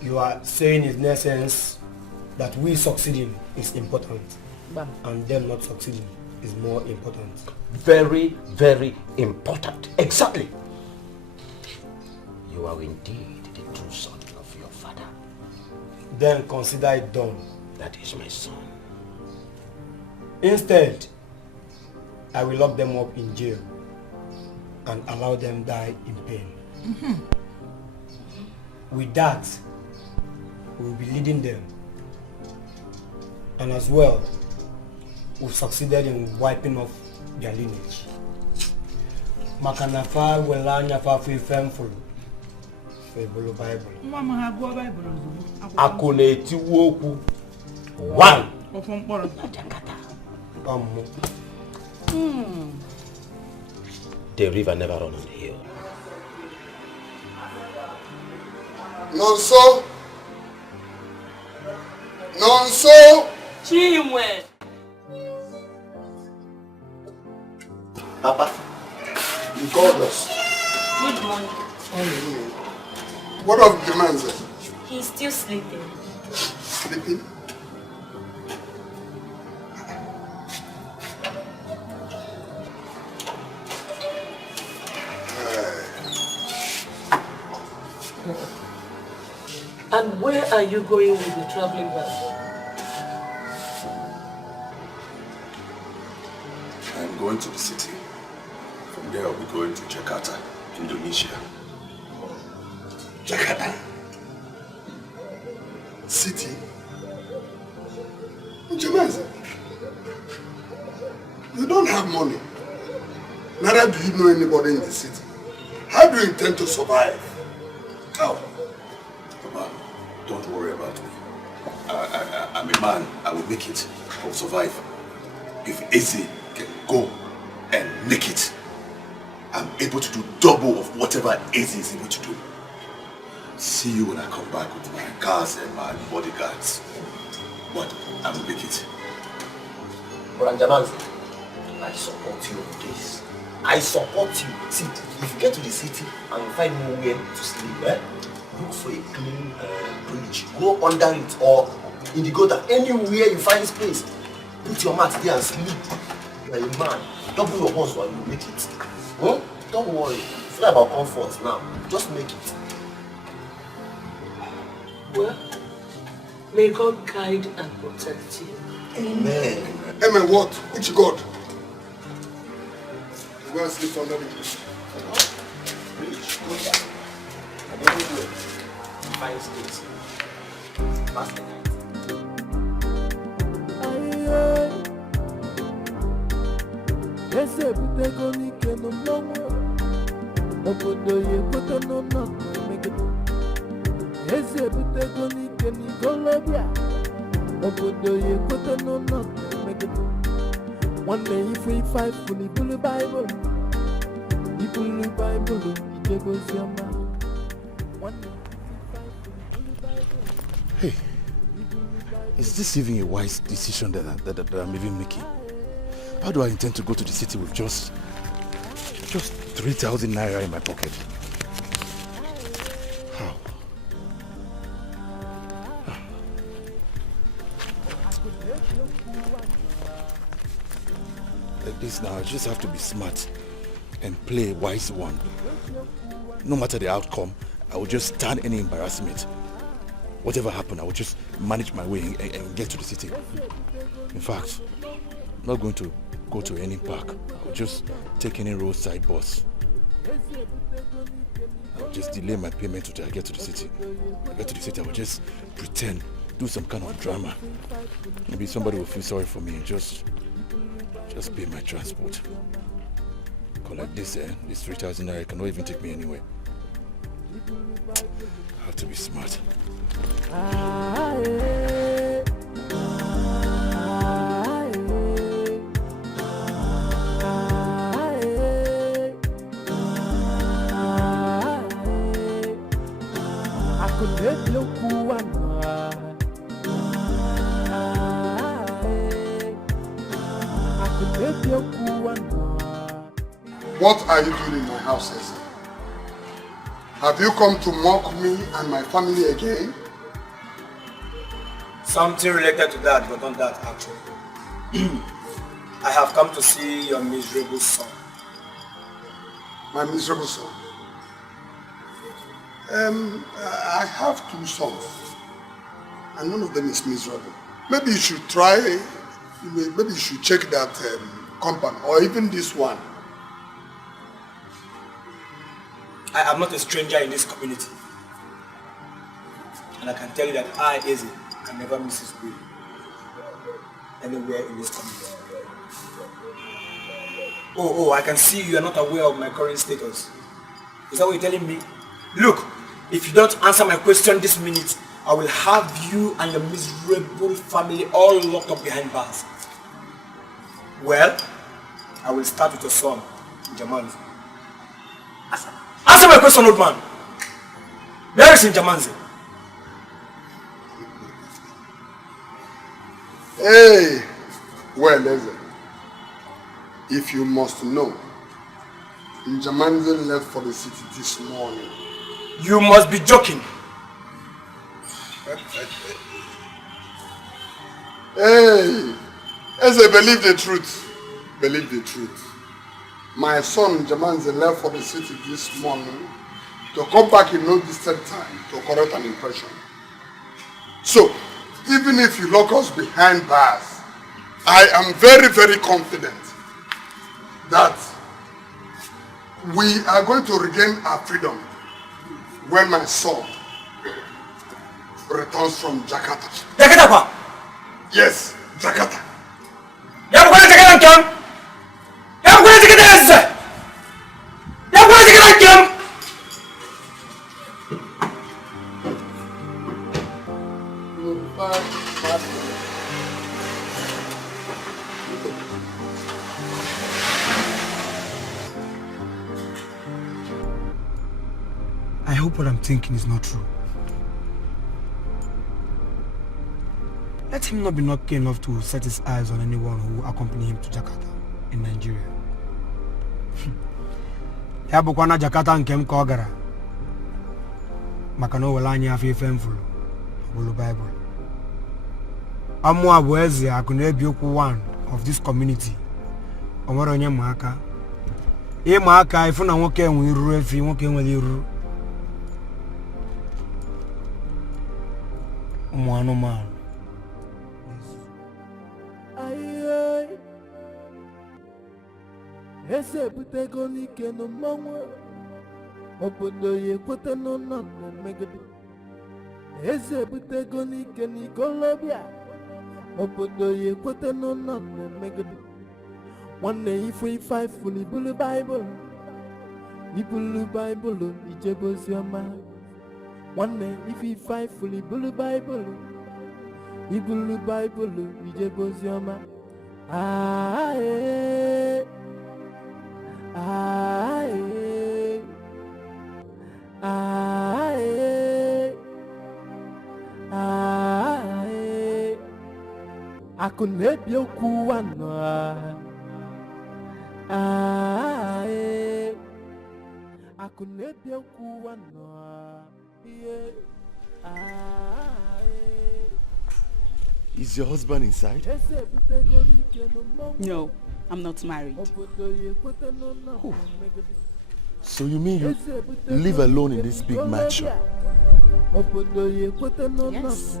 You are saying in essence that we succeeding is important, and them not succeeding is more important. Very, very important. Exactly. You are indeed the true son of your father. Then consider it done. That is my son. Instead, I will lock them up in jail and allow them die in pain. With that, we will be leading them. And as well, we've succeeded in wiping off their lineage. Makanafa welanya fa fi femful. Ebele Bible. Mama ha go Bible. Akuneti woku. One. The river never runs on the hill. Nonso. Nonso. Chimwe. Papa, you called us. Good morning. What of the man, sir? He's still sleeping. Sleeping? And where are you going with the traveling bag? I'm going to the city. From there I'll be going to Jakarta, Indonesia. Jakarta? City? Jamaica, you don't have money. Neither do you know anybody in the city. How do you intend to survive? How? Papa, don't worry about me. I'm a man. I will make it. I will survive. If Eze can go and make it, I'm able to do double of whatever Eze is able to do. See you when I come back with my cars and my bodyguards. But I will make it. Branjamanzi, I support you on this. I support you. See, if you get to the city and you find nowhere to sleep, look for a clean bridge. Go under it or in the gutter. Anywhere you find space, put your mat there and sleep. You are a man. Double your horse while you make it. Don't worry. It's not about comfort now. Just make it. Well, may God guide and protect you. Amen. Amen what? Which God? Go and sleep under the tree. bridge, go back. And everywhere, fine streets. Pass the night. Ese butego n'ike n'ụlọnwa obodo ya ekweta n'ụlọ megide. Ese butego n'ike n'igolobịa obodo ya ekweta n'ụlọ megide. Nwanne ife ifụ n'ibulu Baịbụl ijegozi ọma. Hey, is this even a wise decision that I'm even making? How do I intend to go to the city with just 3,000 naira in my pocket? How? Like this now, I just have to be smart and play a wise one. No matter the outcome, I will just stand any embarrassment. Whatever happened, I will just manage my way and get to the city. In fact, I'm not going to go to any park. I'll just take any roadside bus. I'll just delay my payment until I get to the city. When I get to the city, I will just pretend, do some kind of drama. Maybe somebody will feel sorry for me and just pay my transport. Because like this, this 3,000 naira cannot even take me anywhere. I have to be smart. What are you doing in my house, Eze? Have you come to mock me and my family again? Something related to that, but not that actually. I have come to see your miserable son. My miserable son? I have 2 sons, and none of them is miserable. Maybe you should try, maybe you should check that compound, or even this one. I am not a stranger in this community. And I can tell you that I, Eze, can never miss his way anywhere in this community. Oh, I can see you are not aware of my current status. Is that what you're telling me? Look, if you don't answer my question this minute, I will have you and your miserable family all locked up behind bars. Well, I will start with your son, Njamanze. Answer my question, old man. Where is Njamanze? Hey, well, Eze, if you must know, Njamanze left for the city this morning. You must be joking. Hey, Eze, believe the truth. Believe the truth. My son Njamanze left for the city this morning to come back in no distant time to correct an impression. So, even if you lock us behind bars, I am very, very confident that we are going to regain our freedom when my son returns from Jakarta. Jakarta? Yes, Jakarta. I hope what I'm thinking is not true. Let him not be lucky enough to set his eyes on anyone who will accompany him to Jakarta in Nigeria. Ya bukwana Jakarta nkem ka ọ gara maka na o wele anya afọ ife mfulu bụlụ Bible. Amụ abụ eze akụ na ebi okwu one of this community. O nwere onye ma aka. Ịma aka ifu na nwoke enwe iru efi nwoke enwere iru. Ụmụ anụmanụ. Ese butego n'ike n'ụmọnwụ obodo ya ekwete n'ụlọ mmegide eze ebutego n'ike n'ikolobịa obodo ya ekwete n'ụlọ mmegide nwanne ife ifulu ibulu baịbụl ijebe oziọma nwanne ife ifulu ibulu baịbụl ijebe oziọma ae ae ae ae akụ na-ebi okwu anọ ae akụ na-ebi okwu anọ ihe ae. Is your husband inside? No, I'm not married. Oh. So you mean you live alone in this big mansion? Yes.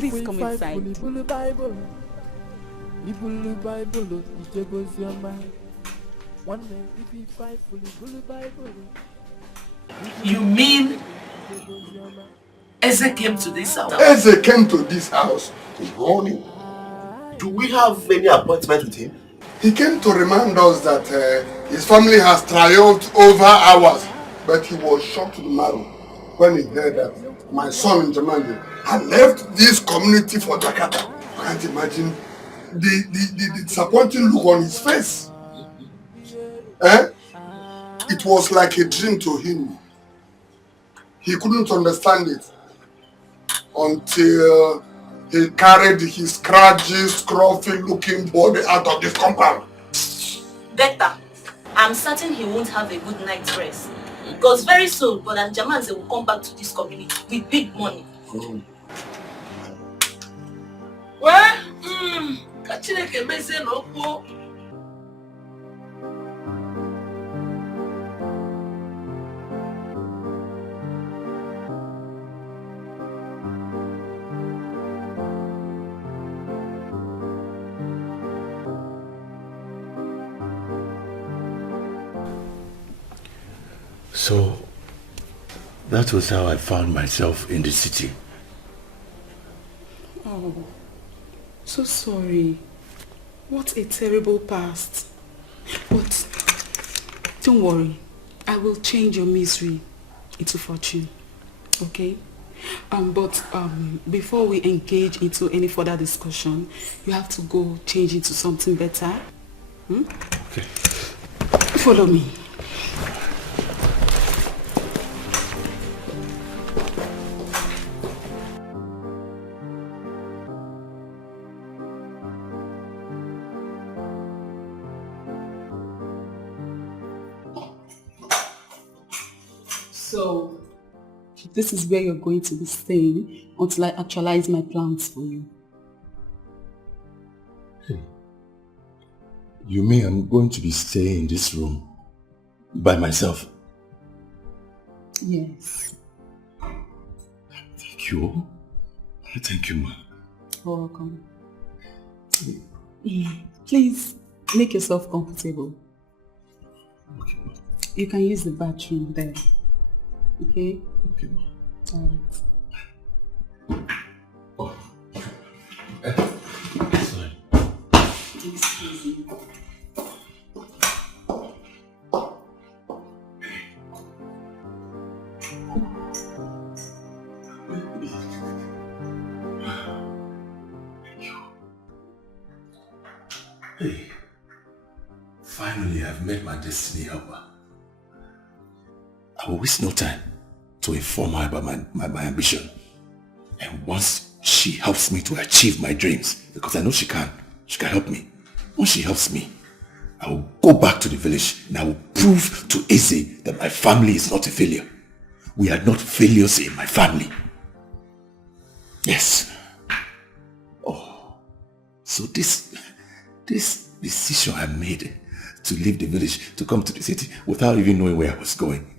Please come inside. You mean Eze came to this house? Eze came to this house this morning. Do we have any appointment with him? He came to remind us that his family has triumphed over ours, but he was shocked to the marrow when he heard that my son in Germany had left this community for Jakarta. I can't imagine the disappointing look on his face. It was like a dream to him. He couldn't understand it until he carried his scratchy, scruffy-looking body out of this compound. Better. I'm certain he won't have a good night's rest. Because very soon, Brother Jamanze will come back to this community with big money. Well, Kachineke meze no go. So, that was how I found myself in the city. Oh, so sorry. What a terrible past. But don't worry. I will change your misery into fortune. Okay? But before we engage into any further discussion, you have to go change into something better. Okay. Follow me. So, this is where you're going to be staying until I actualize my plans for you. Hey, you mean I'm going to be staying in this room by myself? Yes. Thank you. Thank you, ma. You're welcome. Please, make yourself comfortable. Okay. You can use the bathroom there. Okay? Okay, ma. Alright. Oh. Sorry. Excuse me. Hey, finally I've met my destiny helper. I will waste no time to inform her about my ambition. And once she helps me to achieve my dreams, because I know she can help me. Once she helps me, I will go back to the village and I will prove to Eze that my family is not a failure. We are not failures in my family. Yes. Oh, so this decision I made to leave the village to come to the city without even knowing where I was going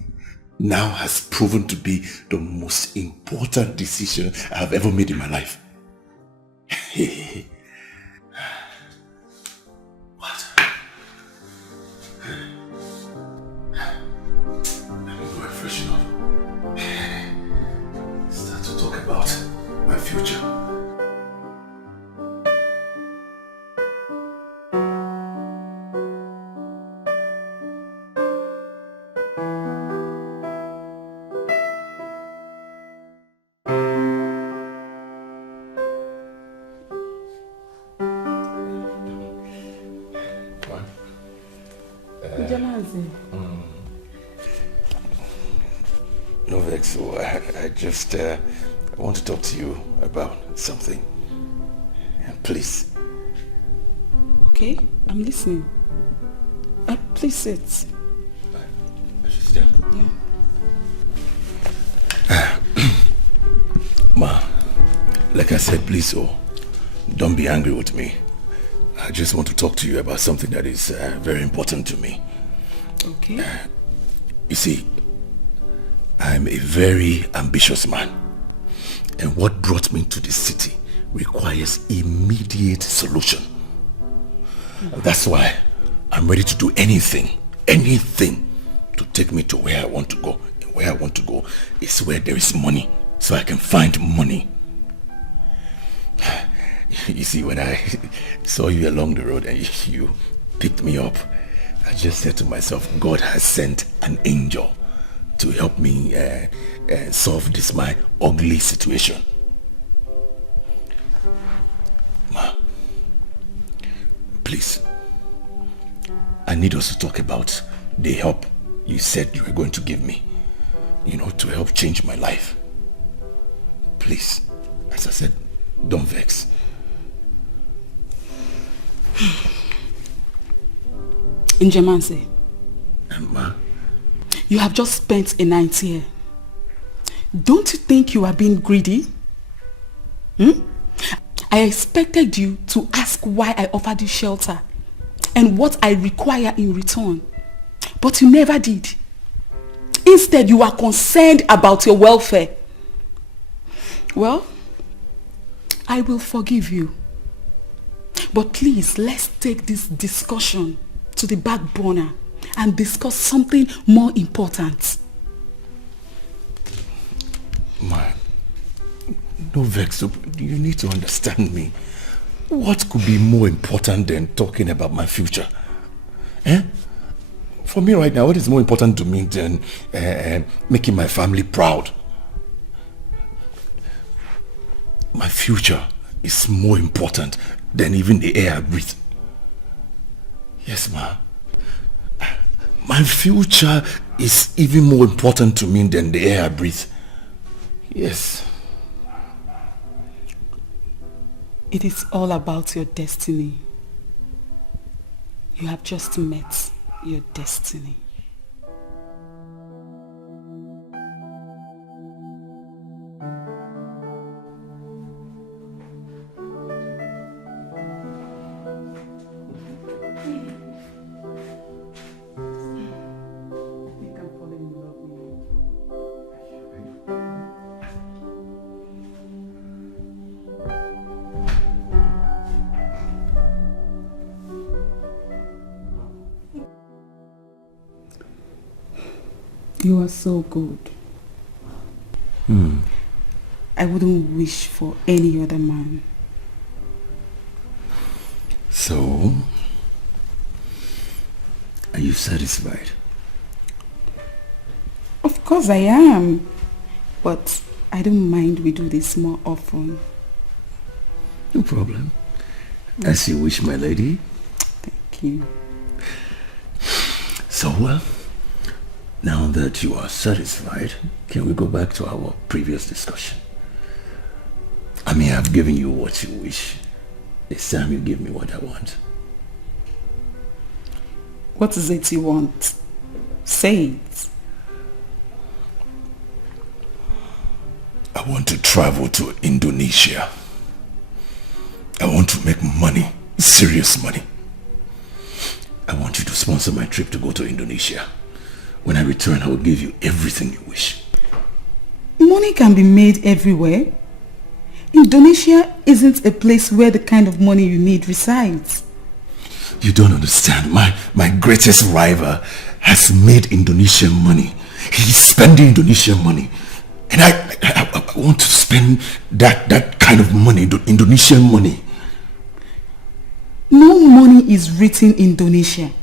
now has proven to be the most important decision I have ever made in my life. What? freshen up. Start to talk about my future. No vex, so I just want to talk to you about something. Please. Okay, I'm listening. Please sit. I should sit down. Yeah. Ma, like I said, please, don't be angry with me. I just want to talk to you about something that is very important to me. Okay. You see, I'm a very ambitious man, and what brought me to this city requires immediate solution. That's why I'm ready to do anything to take me to where I want to go. And where I want to go is where there is money, so I can find money. You see, when I saw you along the road and you picked me up, I just said to myself, God has sent an angel to help me solve this my ugly situation. Ma, please, I need us to talk about the help you said you were going to give me, to help change my life. Please, as I said, don't vex. Njemanze, Ma, you have just spent a night here. Don't you think you are being greedy? I expected you to ask why I offered you shelter and what I require in return, but you never did. Instead, you are concerned about your welfare. Well, I will forgive you. But please, let's take this discussion to the back burner and discuss something more important. Ma, no vex, you need to understand me. What could be more important than talking about my future? For me right now, what is more important to me than making my family proud? My future is more important than even the air I breathe. Yes, ma. My future is even more important to me than the air I breathe. Yes. It is all about your destiny. You have just met your destiny. You are so good. I wouldn't wish for any other man. So, are you satisfied? Of course I am. But I don't mind we do this more often. No problem. As you wish, my lady. Thank you. So, now that you are satisfied, can we go back to our previous discussion? I mean, I've given you what you wish. This time you give me what I want. What is it you want? Say it. I want to travel to Indonesia. I want to make money, serious money. I want you to sponsor my trip to go to Indonesia. When I return, I will give you everything you wish. Money can be made everywhere. Indonesia isn't a place where the kind of money you need resides. You don't understand. My greatest rival has made Indonesian money. he's spending Indonesian money. And I want to spend that kind of money, Indonesian money. No money is written Indonesian.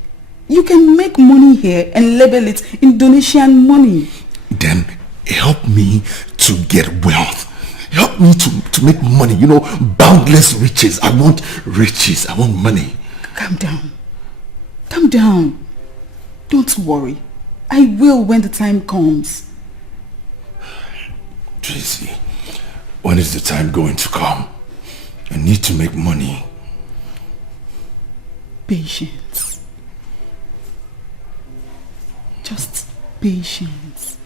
You can make money here and label it Indonesian money. Then help me to get wealth. Help me to make money, you know, boundless riches. I want riches. I want money. Calm down. Calm down. Don't worry. I will when the time comes. Tracy, when is the time going to come? I need to make money. Patience. Just patience.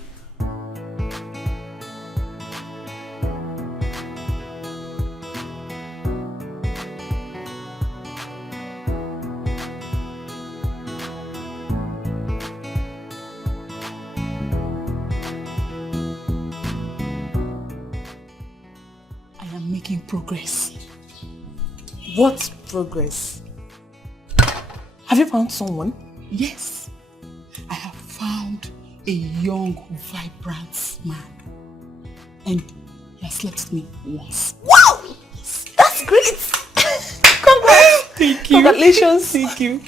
Making progress. What progress? Have you found someone? Yes. I have found a young, vibrant man. And he has slept with me once. Wow! That's great! Congrats! Thank you. Congratulations. Thank you.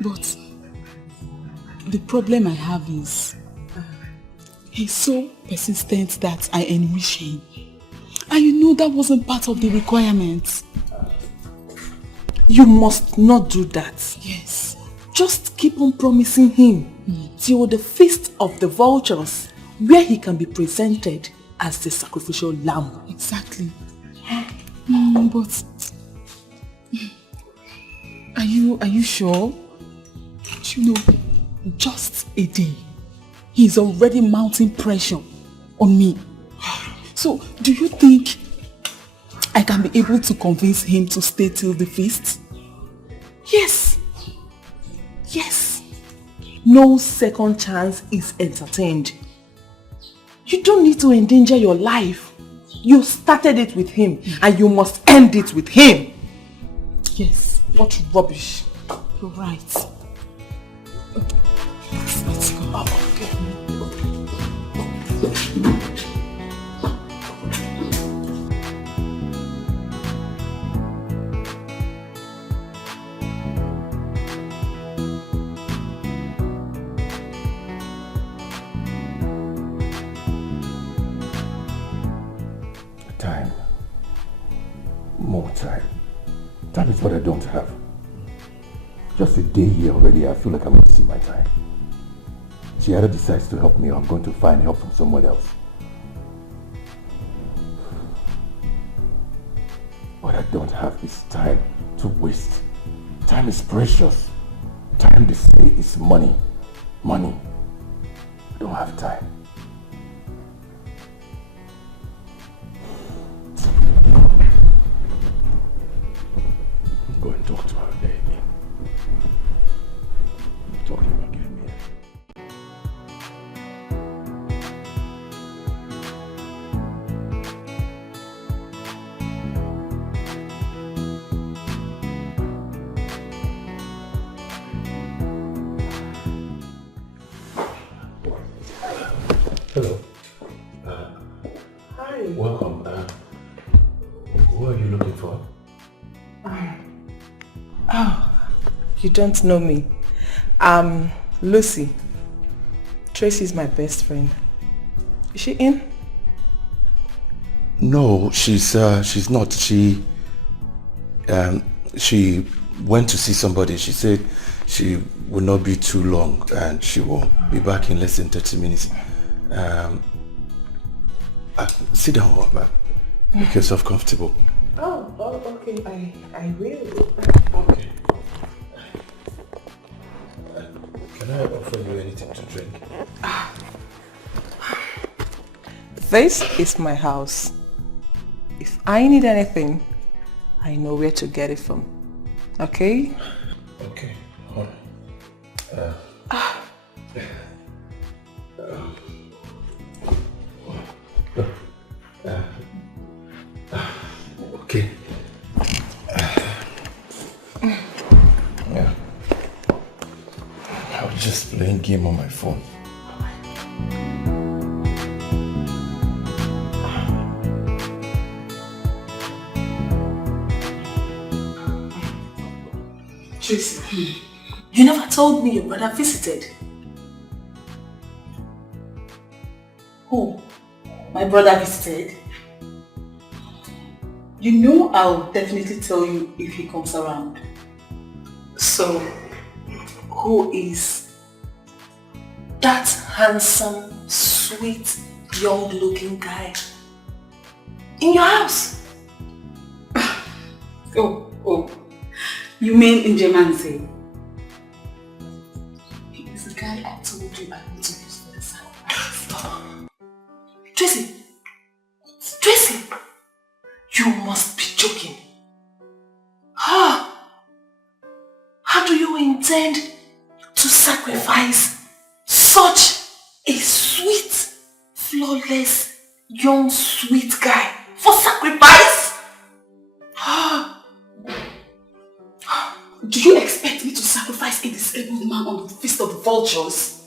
But the problem I have is he's so persistent that I enrich him. And you know that wasn't part of the requirements. You must not do that. Yes. Just keep on promising him till the feast of the vultures, where he can be presented as the sacrificial lamb. Exactly. But are you sure? You know, just a day, he's already mounting pressure on me. So, do you think I can be able to convince him to stay till the feast? Yes. Yes. No second chance is entertained. You don't need to endanger your life. You started it with him and you must end it with him. Yes. What rubbish. You're right. Let's go. Oh, okay. Time. More time. That is what I don't have. Just a day here already, I feel like I'm wasting my time. She either decides to help me or I'm going to find help from someone else. What I don't have is time to waste. Time is precious. Time, they say, is money. Money. I don't have time. Go and talk to her there again. Talk to her again. Hello. Hi. Welcome. Who are you looking for? Oh, you don't know me. I'm Lucy. Tracy's my best friend. Is she in? No, she's not. She went to see somebody. She said she will not be too long and she will be back in less than 30 minutes. Sit down, ma'am. Make yourself comfortable. Oh, okay. I will. Okay. Can I offer you anything to drink? This is my house. If I need anything, I know where to get it from. Okay? Okay. All right. Okay. Yeah. I'll just playing game on my phone. Tracy, you never told me your brother visited. Who? My brother visited? You know I'll definitely tell you if he comes around. So, who is that handsome, sweet, young-looking guy in your house? Oh. You mean Njemanze? He is the guy I told you I want to use for the sacrifice. Tracy! You must be joking. How do you intend to sacrifice such a sweet, flawless, young, sweet guy for sacrifice? Do you expect me to sacrifice a disabled man on the feast of the vultures?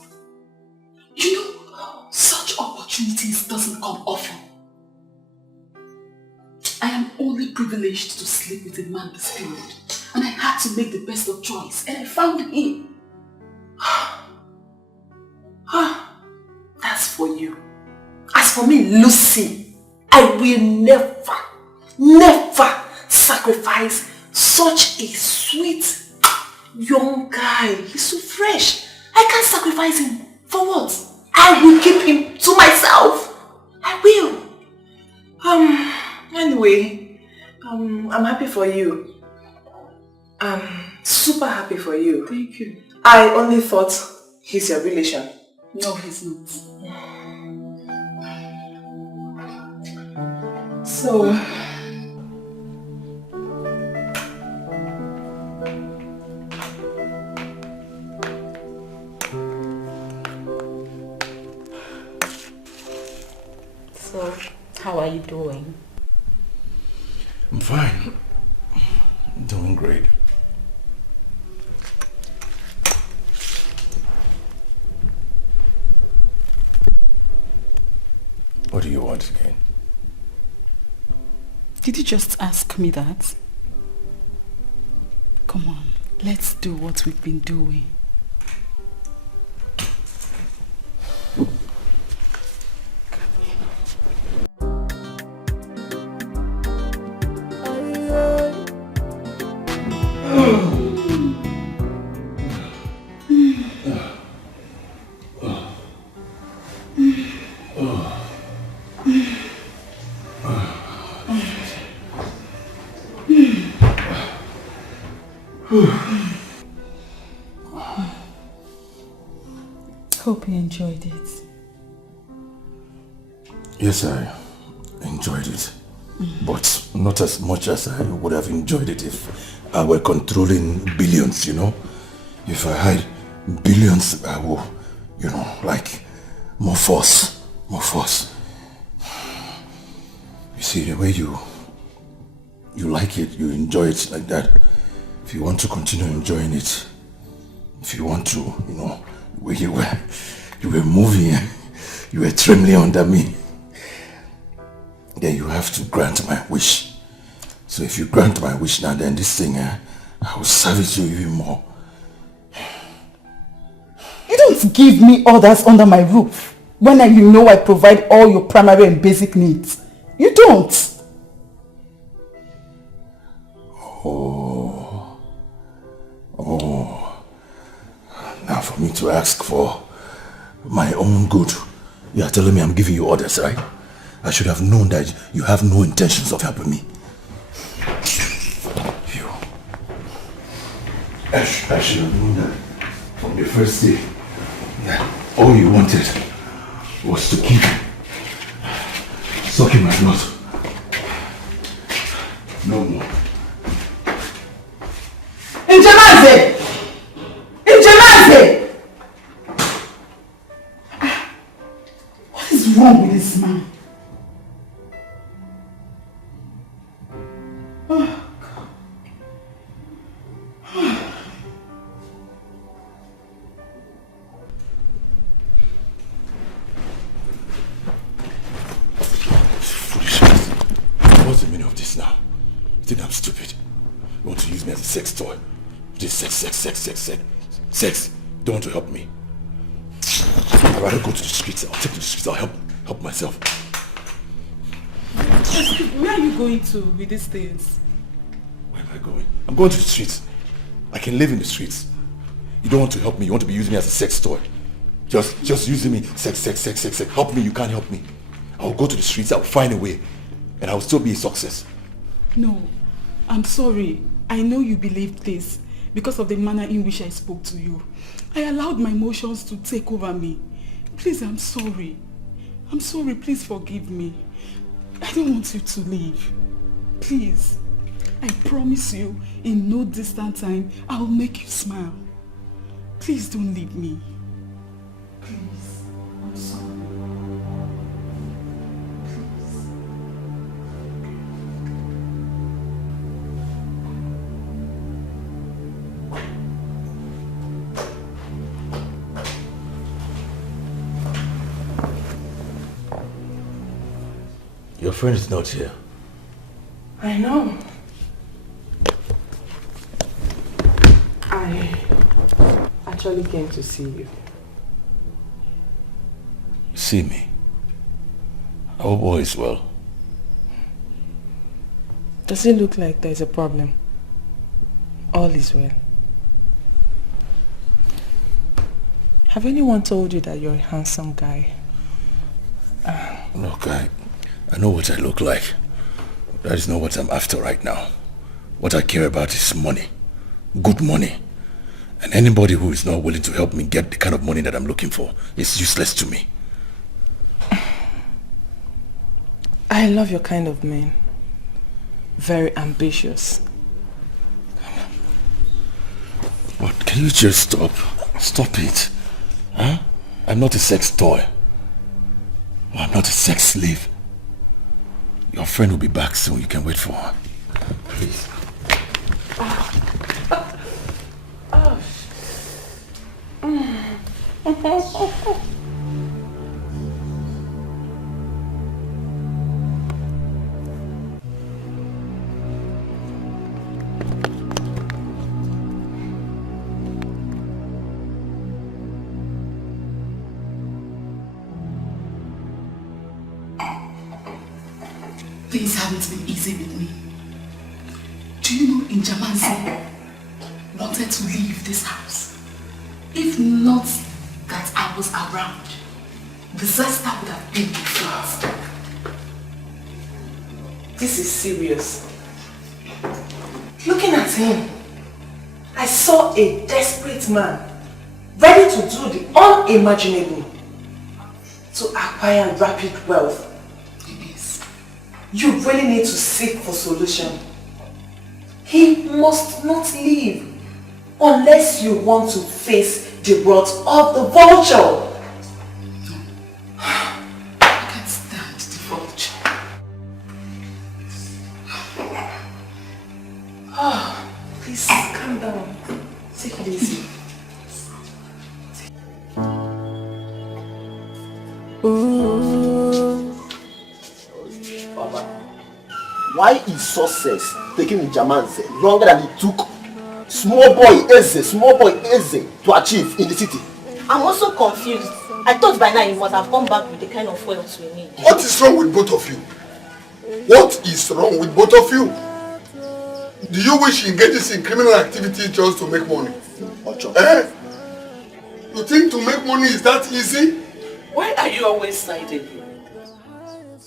You know, such opportunities doesn't come often. I am only privileged to sleep with a man this period, and I had to make the best of choice, and I found him. That's for you. As for me, Lucy, I will never sacrifice such a sweet, young guy. He's so fresh. I can't sacrifice him. For what? I will keep him to myself. I will. Anyway, I'm happy for you. I'm super happy for you. Thank you. I only thought he's your relation. No, he's not. So... So, how are you doing? I'm fine. Doing great. What do you want again? Did you just ask me that? Come on, let's do what we've been doing. Hope you enjoyed it. Yes, I enjoyed it. But not as much as I would have enjoyed it if I were controlling billions, you know. If I had billions, I would, you know, like more force. You see, the way you like it, you enjoy it like that. If you want to continue enjoying it, if you want to, you know, where you were moving, you were trembling under me, then you have to grant my wish. So if you grant my wish now, then this thing, I will service you even more. You don't give me orders under my roof when you know I provide all your primary and basic needs. You don't. Oh. Now for me to ask for my own good, you are telling me I'm giving you orders, right? I should have known that you have no intentions of helping me. I should have known that from the first day that all you wanted was to keep sucking my blood. No more. Njemanze! What is wrong with this man? think I'm stupid? You want to use me as a sex toy? This sex. Don't want to help me. I'd rather go to the streets. I'll take to the streets. I'll help myself. Where are you going to with these things? Where am I going? I'm going to the streets. I can live in the streets. You don't want to help me. You want to be using me as a sex toy. Just using me. Sex. Help me. You can't help me. I'll go to the streets. I'll find a way. And I'll still be a success. No. I'm sorry. I know you believed this because of the manner in which I spoke to you. I allowed my emotions to take over me. Please, I'm sorry. I'm sorry. Please forgive me. I don't want you to leave. Please. I promise you, in no distant time, I'll make you smile. Please don't leave me. Please. I'm sorry. Your friend is not here. I know. I actually came to see you. See me? I hope all is well. Does it look like there's a problem? All is well. Have anyone told you that you're a handsome guy? Look, I know what I look like. That is not what I'm after right now. What I care about is money. Good money. And anybody who is not willing to help me get the kind of money that I'm looking for is useless to me. I love your kind of man. Very ambitious. But can you just stop? Stop it. Huh? I'm not a sex toy. I'm not a sex slave. Your friend will be back soon. You can wait for her. Please. Things haven't been easy with me. Do you know Njamansi wanted to leave this house? If not that I was around, disaster would have been complete. This is serious. Looking at him, I saw a desperate man ready to do the unimaginable to acquire rapid wealth. You really need to seek for solution. He must not leave unless you want to face the wrath of the vulture. I can't stand the vulture. Please calm down. Take it easy. Why is success taking Njamansi longer than it took small boy Eze to achieve in the city? I'm also confused. I thought by now you must have come back with the kind of wealth we need. What is wrong with both of you? What is wrong with both of you? Do you wish he engages in criminal activity just to make money? Eh? You think to make money is that easy? Why are you always siding him?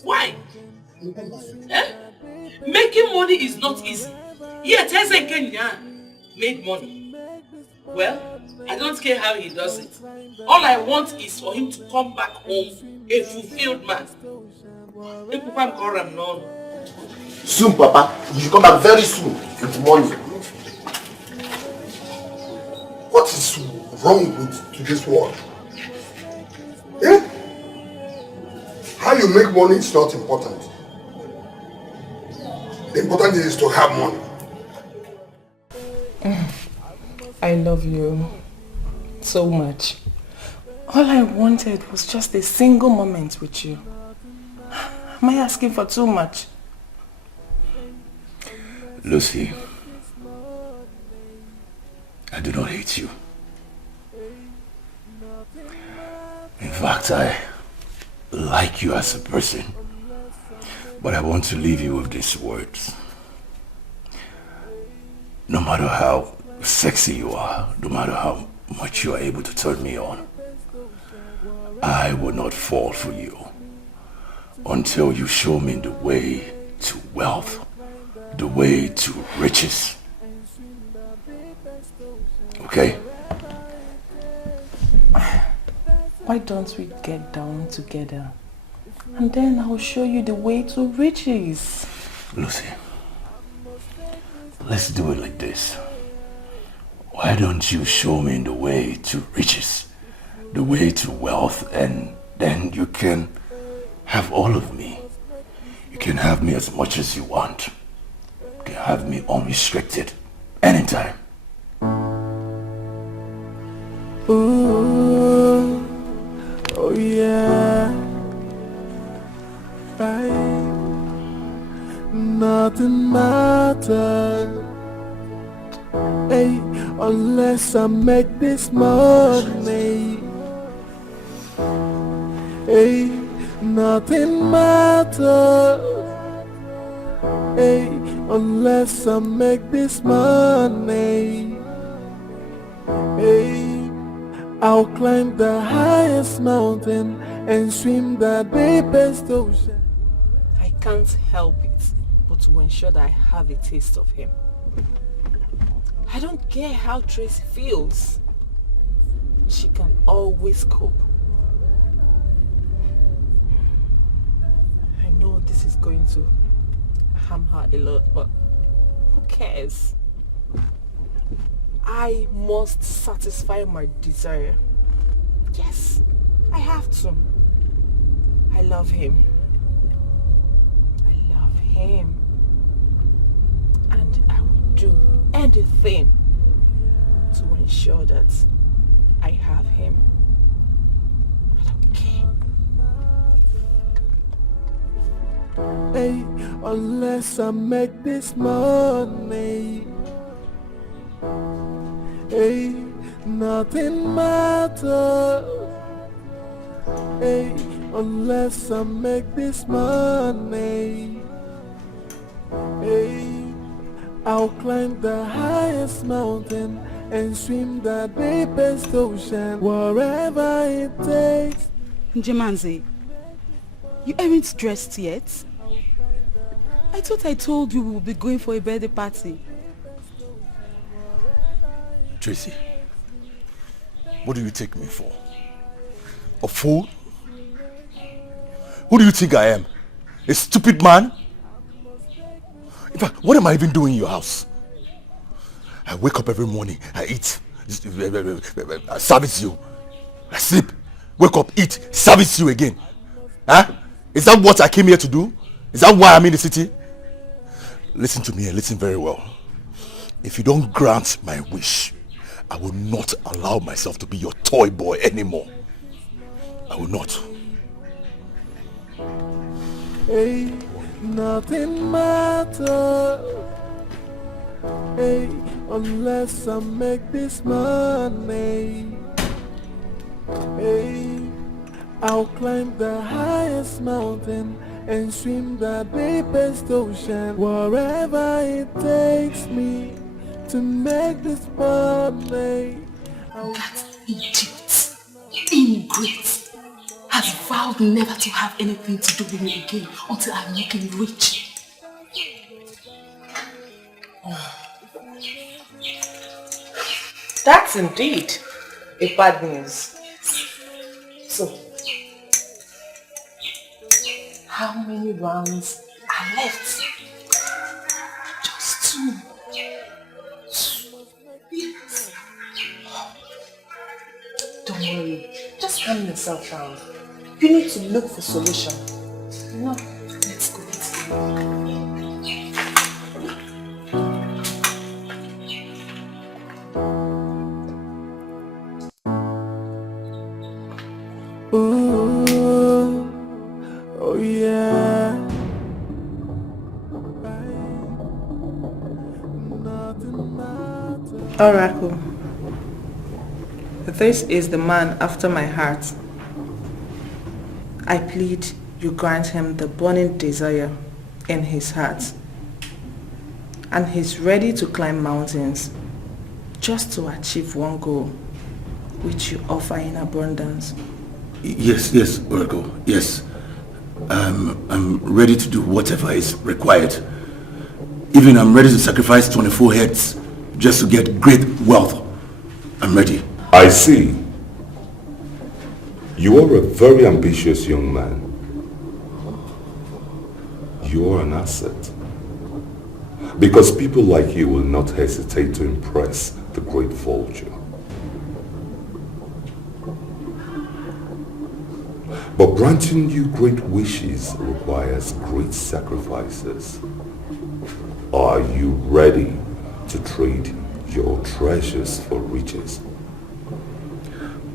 Why? Eh? Making money is not easy. Yet Eze Kenya made money. Well, I don't care how he does it. All I want is for him to come back home a fulfilled man. Soon, Papa. You should come back very soon with money. What is wrong with today's world? Eh? How you make money is not important. The important thing is to have money. I love you so much. All I wanted was just a single moment with you. Am I asking for too much? Lucy, I do not hate you. In fact, I like you as a person. But I want to leave you with these words. No matter how sexy you are, no matter how much you are able to turn me on, I will not fall for you until you show me the way to wealth, the way to riches. Okay? Why don't we get down together? And then I'll show you the way to riches. Lucy, let's do it like this. Why don't you show me the way to riches, the way to wealth, and then you can have all of me. You can have me as much as you want. You can have me unrestricted, anytime. Ooh, oh yeah, right. Nothing matters, hey, unless I make this money. Hey, nothing matters, hey, unless I make this money. Hey, I'll climb the highest mountain and swim the deepest ocean. I can't help it but to ensure that I have a taste of him. I don't care how Tracy feels. She can always cope. I know this is going to harm her a lot, but who cares? I must satisfy my desire. Yes, I have to. I love him. I love him. And I will do anything to ensure that I have him. I don't care. Hey, unless I make this money. Hey, nothing matters. Hey, unless I make this money. Hey, I'll climb the highest mountain and swim the deepest ocean, wherever it takes. Njemanze, you aren't dressed yet? I thought I told you we would be going for a birthday party. Tracy, what do you take me for? A fool? Who do you think I am? A stupid man? In fact, what am I even doing in your house? I wake up every morning, I eat, I service you. I sleep, wake up, eat, service you again. Huh? Is that what I came here to do? Is that why I'm in the city? Listen to me and listen very well. If you don't grant my wish, I will not allow myself to be your toy boy anymore. I will not. Hey, nothing matters. Hey, unless I make this money. Hey, I'll climb the highest mountain and swim the deepest ocean, wherever it takes me to make this money. That idiot, ingrate, has vowed never to have anything to do with me again until I make him rich. That's indeed a bad news. So, how many rounds are left? Just 2. Yes. Don't worry, just calm yourself down. You need to look for solution. No, let's go. Ooh, oh yeah. Oracle, this is the man after my heart. I plead you grant him the burning desire in his heart. And he's ready to climb mountains just to achieve one goal, which you offer in abundance. Yes, Oracle, yes. I'm ready to do whatever is required. Even I'm ready to sacrifice 24 heads just to get great wealth. I'm ready. I see. You are a very ambitious young man. You are an asset. Because people like you will not hesitate to impress the great vulture. But granting you great wishes requires great sacrifices. Are you ready to trade your treasures for riches?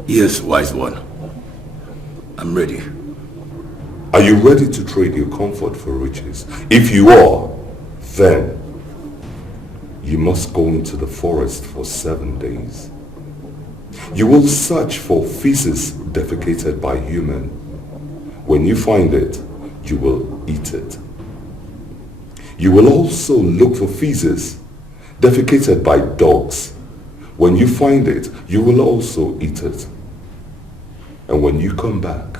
Yes, wise one. I'm ready. Are you ready to trade your comfort for riches? If you are, then you must go into the forest for 7 days. You will search for feces defecated by human. When you find it, you will eat it. You will also look for feces defecated by dogs. When you find it, you will also eat it. And when you come back,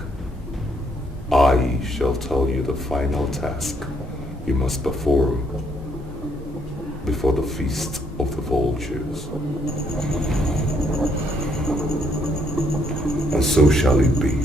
I shall tell you the final task you must perform before the feast of the vultures. And so shall it be.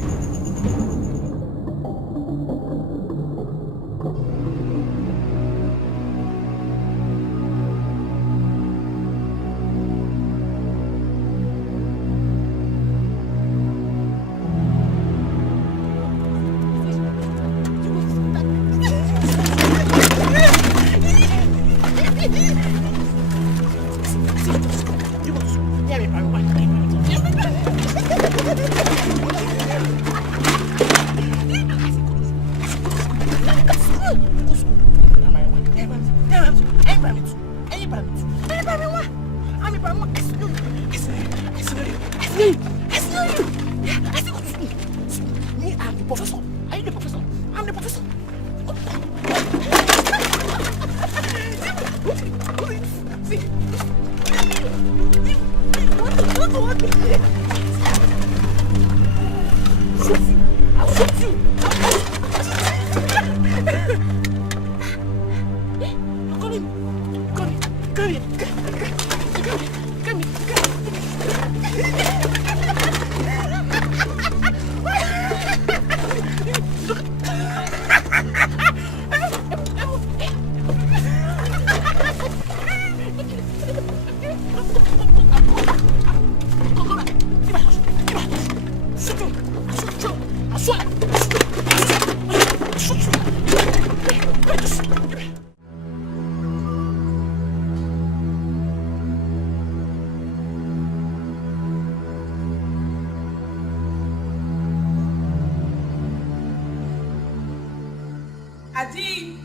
Adi!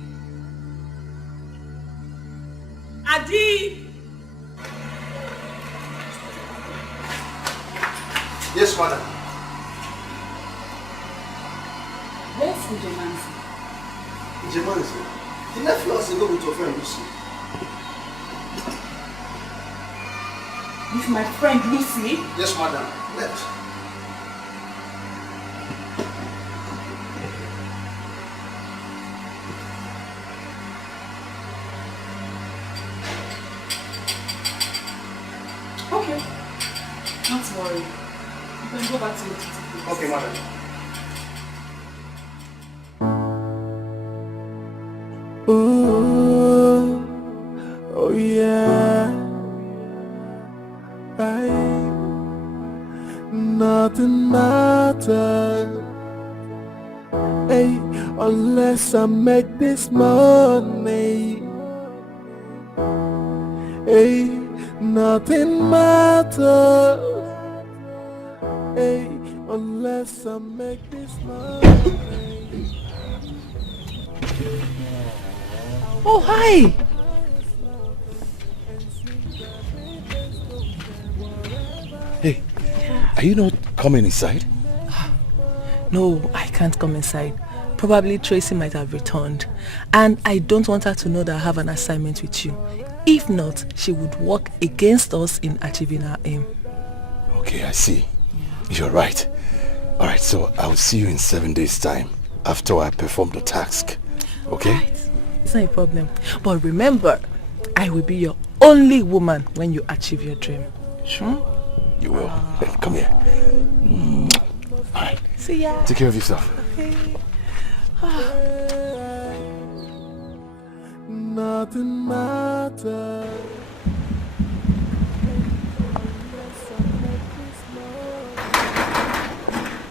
Adi! Yes, madam. Where's Ujemansi? Ujemansi? The nephew has to go with your friend Lucy. With my friend Lucy? Yes, madam. Left. Okay. Not worry. You can go back to your titi. Okay, madam. Ooh, oh yeah. Right. Nothing matters. Hey, unless I make this money. Hey, nothing matters. Hey, unless I make this money. Oh, hi. Are you not coming inside? No, I can't come inside. Probably Tracy might have returned. And I don't want her to know that I have an assignment with you. If not, she would work against us in achieving our aim. Okay, I see. You're right. Alright, so I will see you in 7 days' time after I perform the task. Okay? Right. It's not a problem. But remember, I will be your only woman when you achieve your dream. Sure? You will. Come here. Alright. See ya. Take care of yourself. Okay. Nothing matters.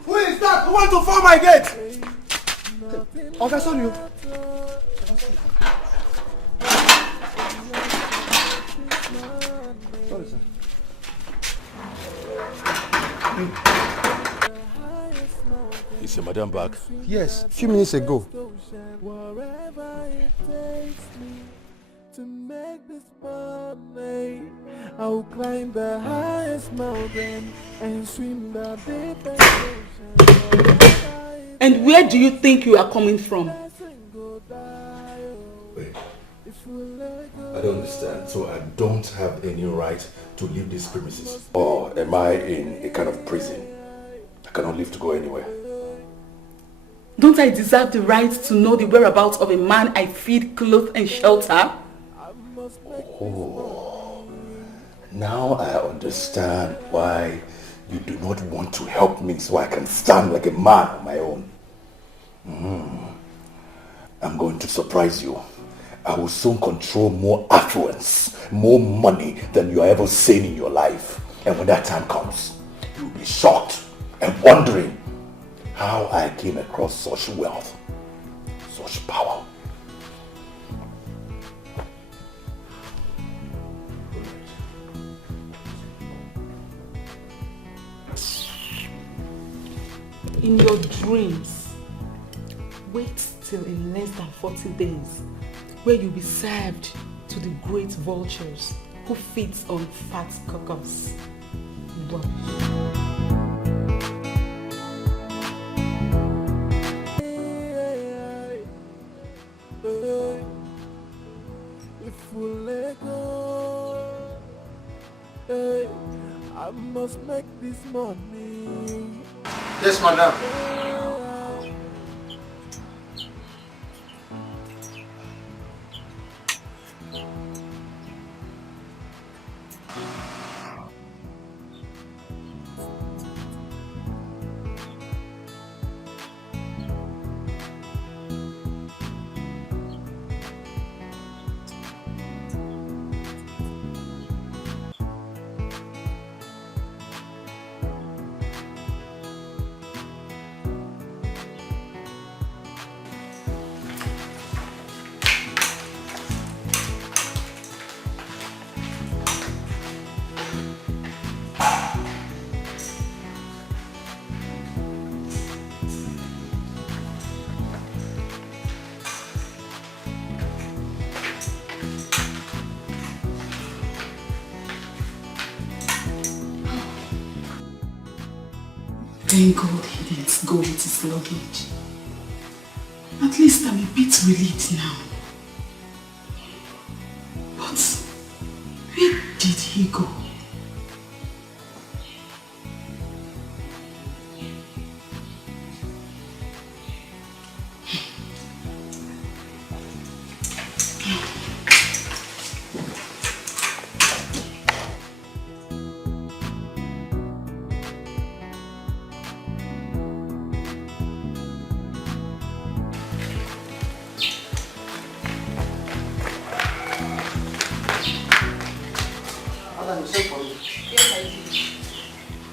Who is that? Who want to form my gate? Officer, you. Sorry, sir. Is your madam back? Yes, a few minutes ago. To make this money, I'll climb the highest mountain and swim the deepest ocean. And where do you think you are coming from? Wait. I don't understand. So I don't have any right to leave these premises? Or am I in a kind of prison? I cannot leave to go anywhere. Don't I deserve the right to know the whereabouts of a man I feed, clothe and shelter? Oh, now I understand why you do not want to help me so I can stand like a man on my own. I'm going to surprise you. I will soon control more affluence, more money than you have ever seen in your life. And when that time comes, you'll be shocked and wondering how I came across such wealth, such power. In your dreams, wait till in less than 40 days, where you'll be served to the great vultures who feeds on fat carcass. Watch. If we let go, I must make this money. Yes, madam. Thank God he didn't go with his luggage. At least I'm a bit relieved now. But where did he go?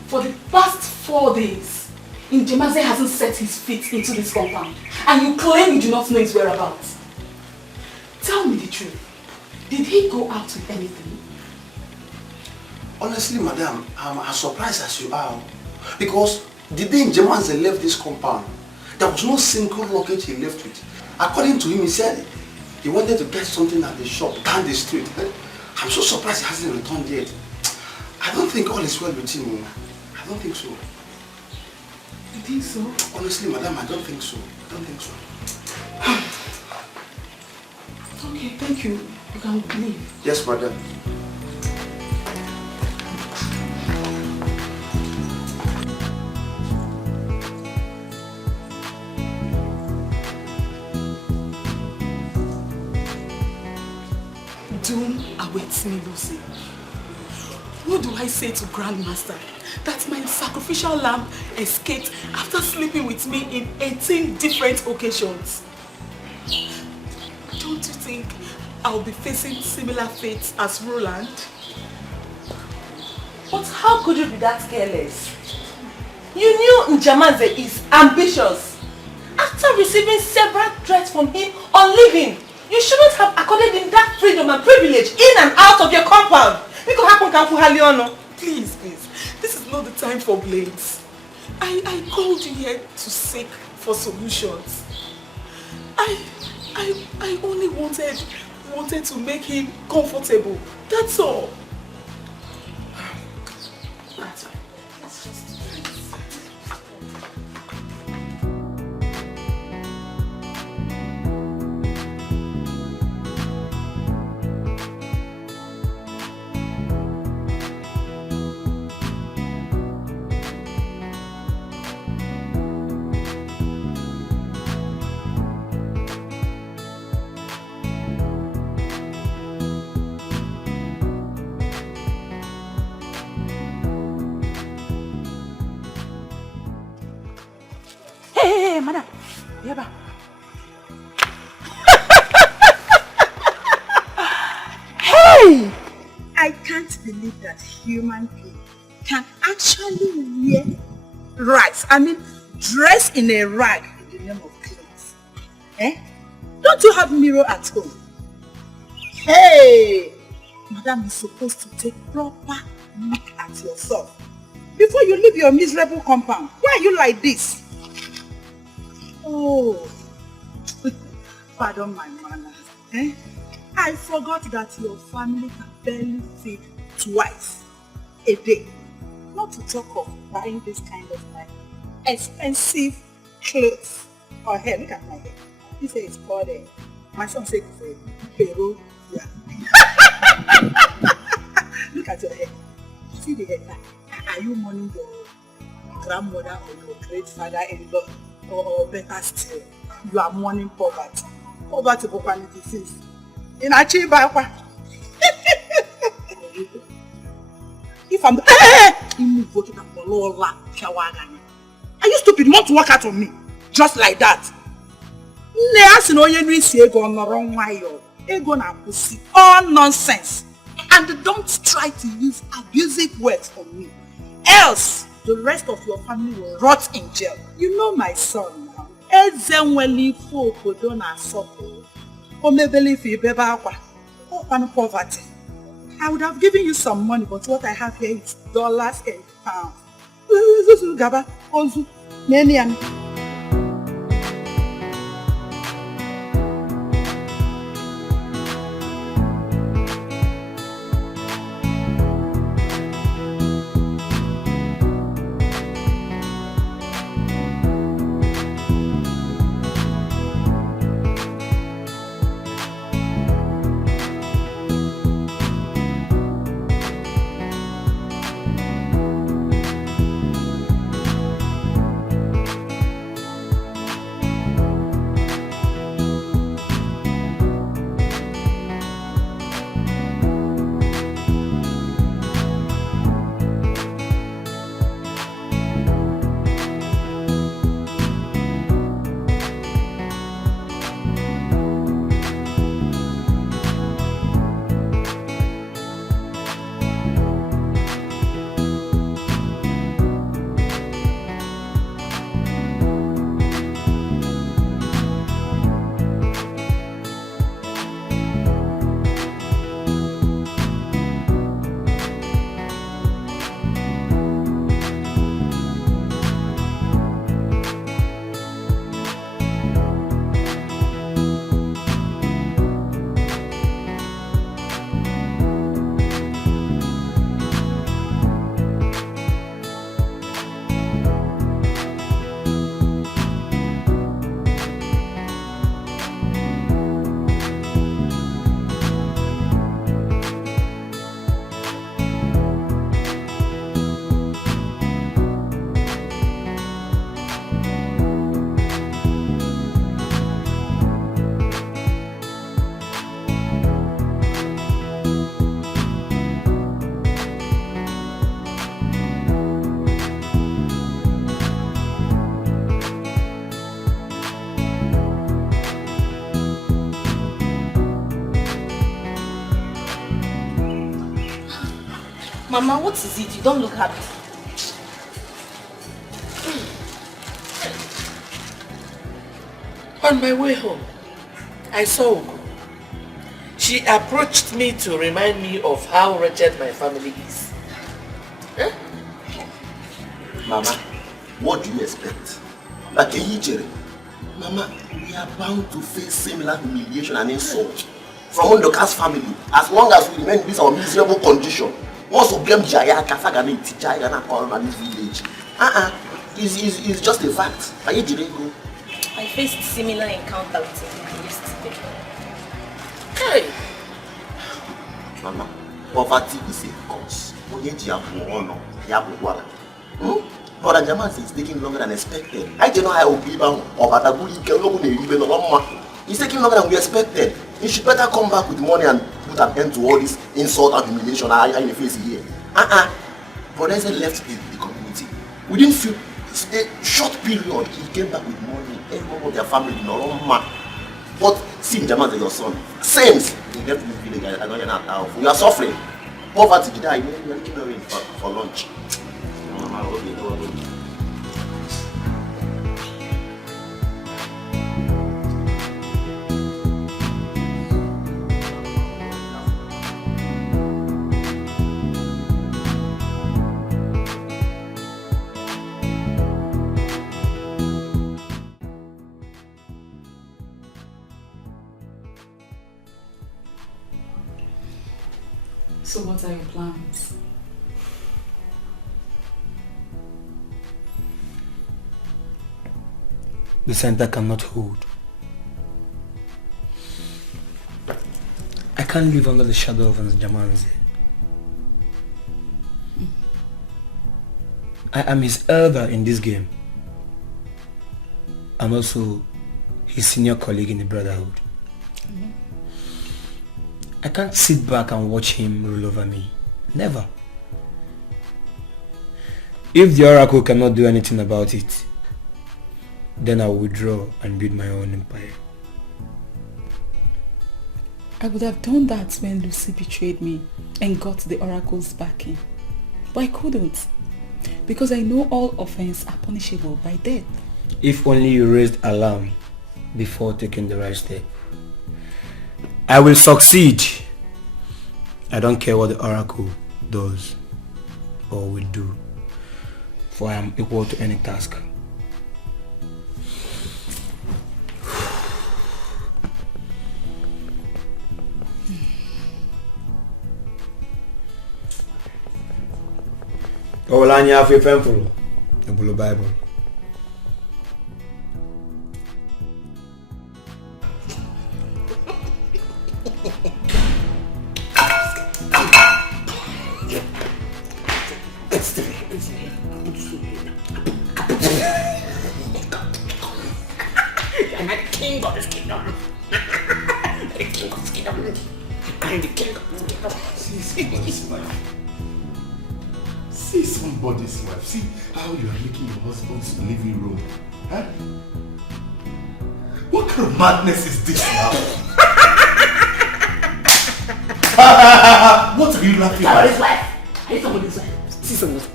For the past 4 days, Njemaze hasn't set his feet into this compound, and you claim you do not know his whereabouts. Tell me the truth. Did he go out with anything? Honestly, madam, I'm as surprised as you are. Because the day Njemaze left this compound, there was no single luggage he left with. According to him, he said he wanted to get something at the shop down the street. I'm so surprised he hasn't returned yet. I don't think all is well with him. I I don't think so. You think so? Honestly, madam, I don't think so. I don't think so. Okay, thank you. You can leave. Yes, madam. Doom awaits me, Lucy. What do I say to Grandmaster? That my sacrificial lamb escaped after sleeping with me in 18 different occasions. Don't you think I'll be facing similar fates as Roland? But how could you be that careless? You knew Njamanze is ambitious. After receiving several threats from him on leaving, you shouldn't have accorded him that freedom and privilege in and out of your compound. Please, please. This is not the time for blames. I called you here to seek for solutions. I only wanted to make him comfortable. That's all. That's fine. Let's just... Hey, madam. Yeba. Hey! I can't believe that human being can actually wear rags. I mean, dress in a rag in the name of clothes. Eh? Don't you have mirror at home? Hey! Madam is supposed to take proper look at yourself before you leave your miserable compound. Why are you like this? Oh, pardon my manners. Eh? I forgot that your family can barely feed twice a day. Not to talk of buying this kind of like expensive clothes or hair. Look at my hair. He says it's called my son said it's a Peru. Yeah. Look at your hair. See the hair. Are you mourning your grandmother or your great father-in-law? Or better still, you are mourning poverty. Poverty for disease. In a cheap if I'm are you stupid? You want to walk out on me? Just like that. All nonsense. And don't try to use abusive words on me. Else, the rest of your family will rot in jail. You know my son now. Poverty. I would have given you some money, but what I have here is dollars and pounds. Mama, what is it? You don't look happy. On my way home, I saw Ugu. She approached me to remind me of how wretched my family is. Eh? Mama, what do you expect? Like a Ijere. Mama, we are bound to face similar humiliation and insult from Ondoka's family as long as we remain in this our miserable condition. Once we blame Jaya, Kasagani, Tijaya, and all around this village. It's just a fact. Are you Jirego? I faced similar encounter with him yesterday. Hey! Mama, poverty is a cause. But Anjaman is taking longer than expected. I don't know how it will be bound. It's taking longer than we expected. You should better come back with money and put an end to all this insult and humiliation I face here. But there's a left in the community. Within a short period, he came back with money. Everyone of their family, But see, Jaman is your son. Since he left this village, I don't know how. We are suffering. Poverty did die. We are looking away for lunch. So what are your plans? The center cannot hold. I can't live under the shadow of Njamanze. I am his elder in this game, and also his senior colleague in the brotherhood. I can't sit back and watch him rule over me. Never. If the Oracle cannot do anything about it, then I'll withdraw and build my own empire. I would have done that when Lucy betrayed me and got the Oracle's backing. But I couldn't, because I know all offense are punishable by death. If only you raised alarm before taking the right step. I will succeed. I don't care what the Oracle does or will do, for I am equal to any task. Olanya afi pempulo, the Bible. I'm not the king of this kingdom. The king of this kingdom. I'm the king of this kingdom. See somebody's wife. See how you are making your husband's living room. Huh? What kind of madness is this now? What are you laughing at? Somebody's wife. I hate somebody's wife. See someone's wife.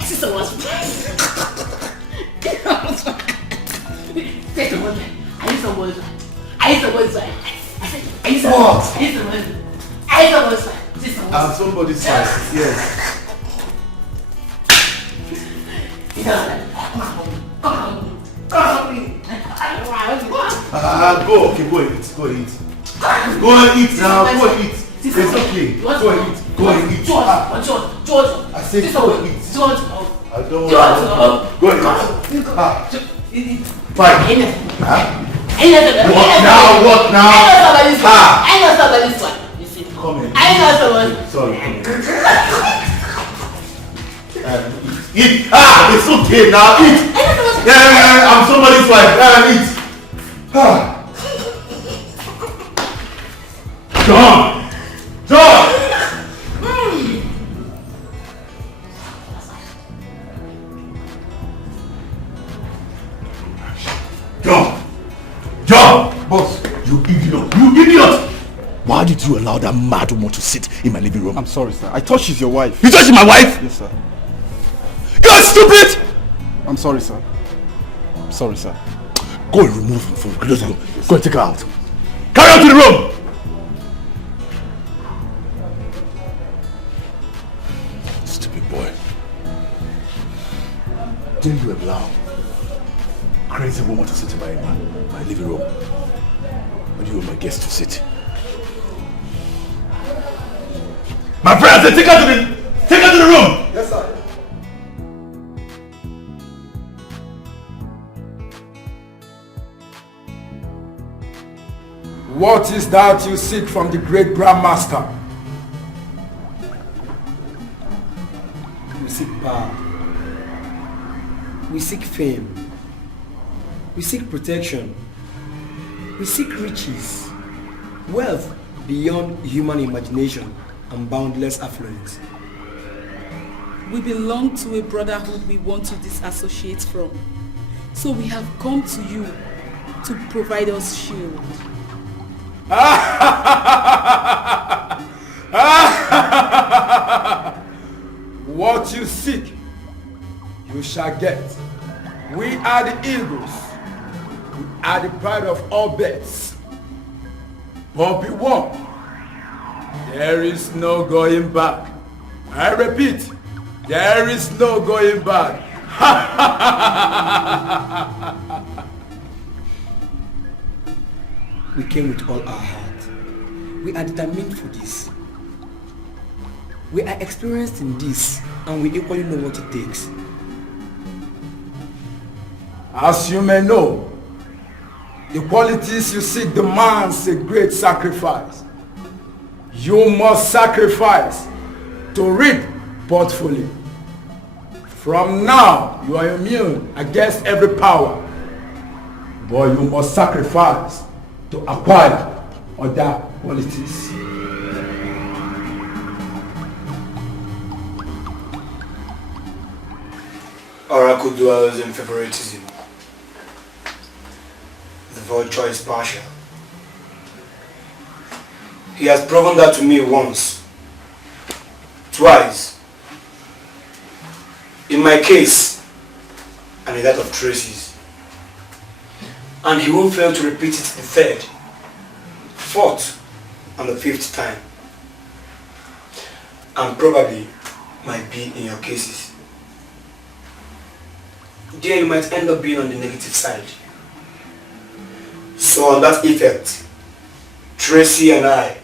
See someone's wife. Say someone's wife. I hate someone's wife. I hate someone's wife. I hate someone's wife. I hate someone's wife. I hate someone's wife. See someone's wife. I'm somebody's wife. Yes. Go, okay, go and eat, go and eat. Go and eat now, go and eat. It's okay, go and eat, go and eat. George, I said go and eat. George, I don't want to go and eat. Fine. What now? I know somebody's wife. Come in. I know someone. Sorry. Eat. It's okay now. Eat. Yeah, I'm somebody's wife. Eat. John. John. Boss, you idiot. Why did you allow that mad woman to sit in my living room? I'm sorry, sir. I thought she's your wife. You thought she's my wife? Yes, sir. You're stupid! I'm sorry, sir. I'm sorry, sir. Go and remove him from the room. Go and take her out. Carry her to the room! Stupid boy. Didn't you allow crazy woman to sit in my living room? Where do you want my guests to sit? My friend, take her to the room! Yes, sir. What is that you seek from the great grandmaster? We seek power. We seek fame. We seek protection. We seek riches, wealth beyond human imagination and boundless affluence. We belong to a brotherhood we want to disassociate from. So we have come to you to provide us shield. What you seek, you shall get. We are the eagles. We are the pride of all birds. But be warned, there is no going back. I repeat, there is no going back. We came with all our heart. We are determined for this. We are experienced in this, and we equally know what it takes. As you may know, the qualities you seek demands a great sacrifice. You must sacrifice to reap bountifully. From now, you are immune against every power, but you must sacrifice to acquire other qualities. Oracle dwells in favoritism. The vulture is partial. He has proven that to me once, twice, in my case, and in that of Tracy's. And he won't fail to repeat it the third, fourth, and the fifth time. And probably might be in your cases. There you might end up being on the negative side. So on that effect, Tracy and I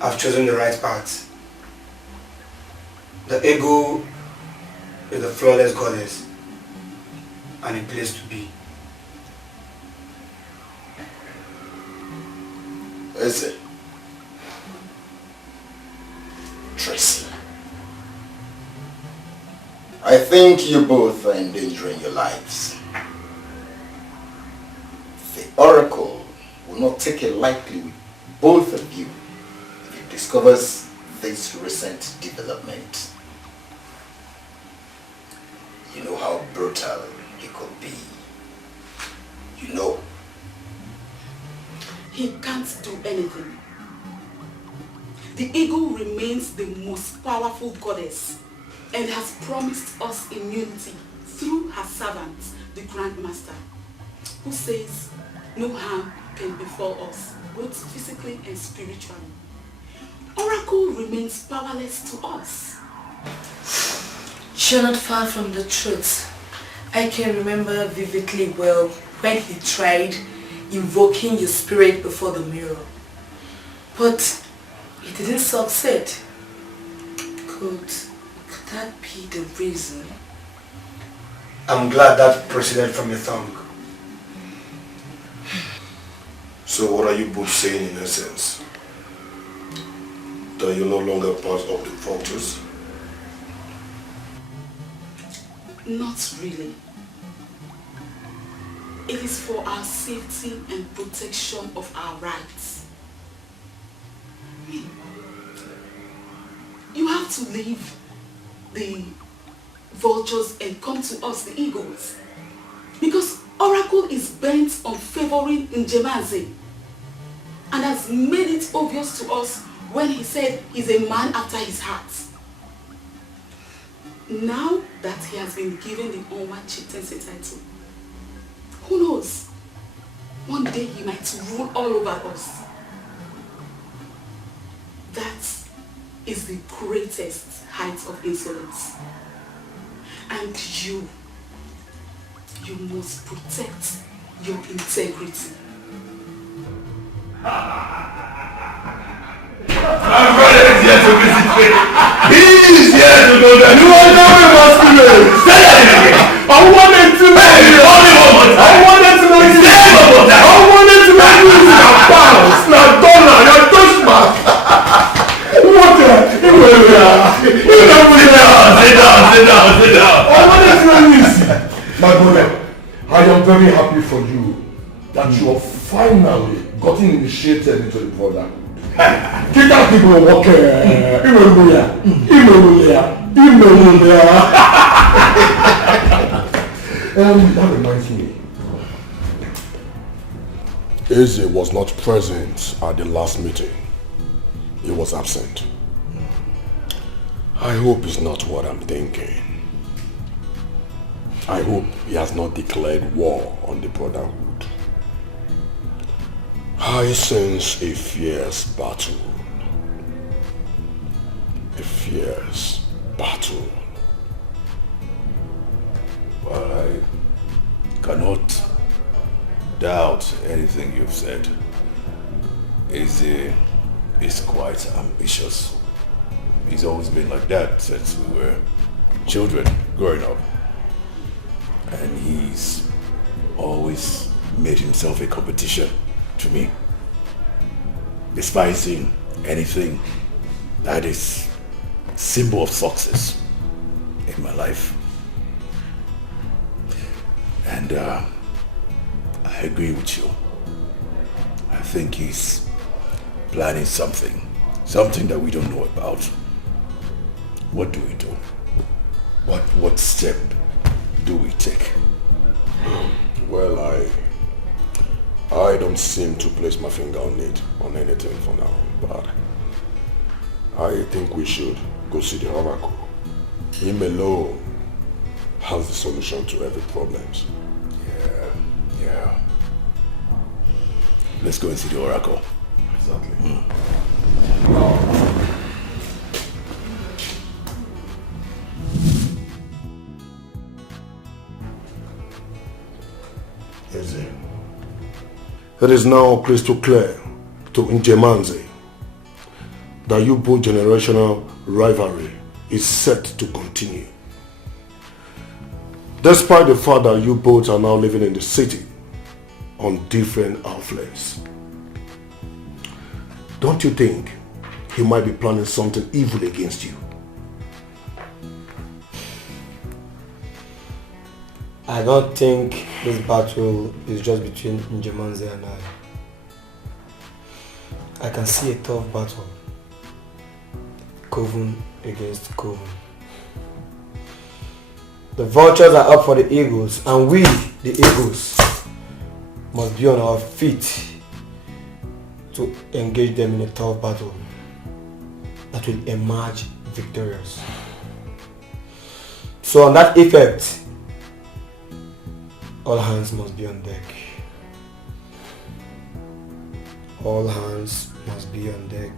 have chosen the right path. The ego is the flawless goddess and a place to be. Is it? Tracy. I think you both are endangering your lives. The Oracle will not take it lightly with both of you if it discovers this recent development. You know how brutal it could be. You know. He can't do anything. The eagle remains the most powerful goddess and has promised us immunity through her servant, the Grandmaster, who says no harm can befall us, both physically and spiritually. Oracle remains powerless to us. You're not far from the truth. I can remember vividly well when he tried invoking your spirit before the mirror. But it didn't succeed. Could that be the reason? I'm glad that proceeded from your tongue. So what are you both saying in essence? That you're no longer part of the vultures? Not really. It is for our safety and protection of our rights. You have to leave the vultures and come to us, the eagles. Because Oracle is bent on favoring Njemaze and has made it obvious to us when he said he's a man after his heart. Now that he has been given the Onwa chieftaincy title, who knows? One day he might rule all over us. That is the greatest height of insolence. And you must protect your integrity. My brother is here to visit me. He is here to know that you are now a masquerade. Say that again. I wanted to know you. I wanted to know you. I wanted to know you. Now pounds, now dollar, now Deutschmark. What the? Sit down. I wanted to know you. My brother, I am very happy for you that you have finally gotten initiated into the brotherhood. Get out people walking. That reminds me. Eze was not present at the last meeting. He was absent. I hope it's not what I'm thinking. I hope he has not declared war on the brotherhood. I sense a fierce battle. A fierce battle. Well, I cannot doubt anything you've said. Eze is quite ambitious. He's always been like that since we were children growing up. And he's always made himself a competition to me, despising anything that is symbol of success in my life. And I agree with you. I think he's planning something that we don't know about. What do we do? What step do we take? Well, I don't seem to place my finger on anything for now, but I think we should go see the Oracle. Him alone has the solution to every problem. Yeah. Let's go and see the Oracle. Exactly. It is now crystal clear to Njemaze that you both generational rivalry is set to continue. Despite the fact that you both are now living in the city on different outlets. Don't you think he might be planning something evil against you? I don't think this battle is just between Njemaze and I can see a tough battle. Coven against Coven. The vultures are up for the eagles, and we, the eagles, must be on our feet to engage them in a tough battle that will emerge victorious. So on that effect, all hands must be on deck. All hands must be on deck.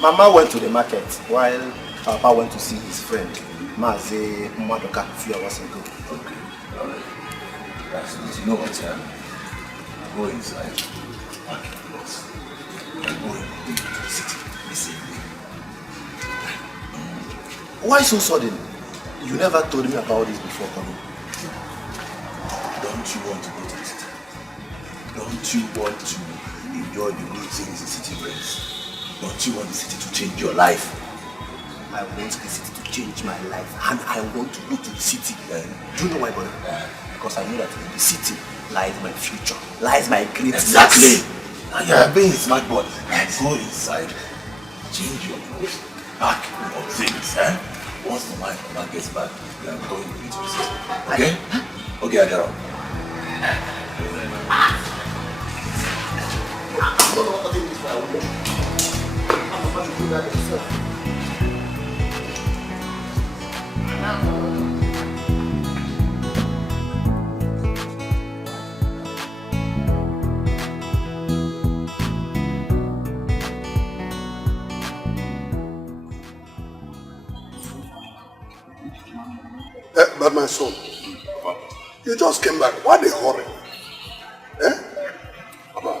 Mama went to the market while Papa went to see his friend, Maze Madoka, a few hours ago. That's it. You know what, go inside. Pack your clothes. And go into the city this evening. Why so sudden? You never told me about this before coming. Don't you want to go to the city? Don't you want to enjoy the good things the city brings? Don't you want the city to change your life? I want the city to change my life, and I want to go to the city. Do you know why, brother? Because I know that in the city lies my future, lies my greatness. Exactly. Now you're being a smart boy. Go inside, change your clothes, pack your things. Once the man gets back, we are going into the city. Okay? Okay, Adero. But my son, you just came back. Why the hurry? Papa,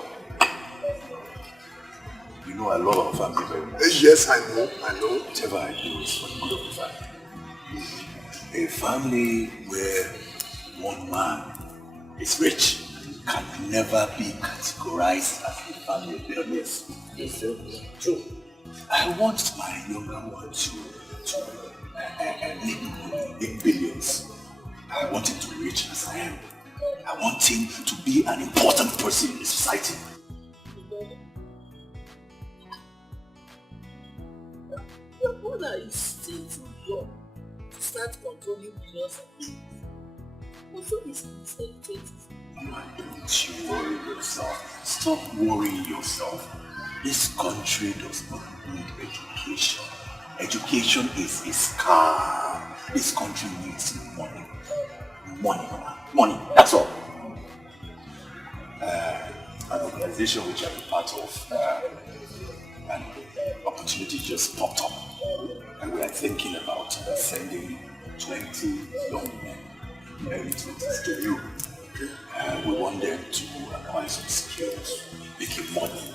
you know I love our family very much. Yes, I know. Whatever I do is for the good of the family. A family where one man is rich can never be categorized as a family of billionaires. Yes, sir. True. I want my younger one to make billions. I want him to be rich as I am. I want him to be an important person in the society. Your brother is still too young to start controlling billions of things. Also, he's in his early 20s. Mama, don't you worry yourself. Stop worrying yourself. This country does not need education. Education is a scam. This country needs money. Money. That's all. An organization which I'm a part of, an opportunity just popped up. And we are thinking about sending 20 young men, early 20s to Europe. We want them to acquire some skills, making money,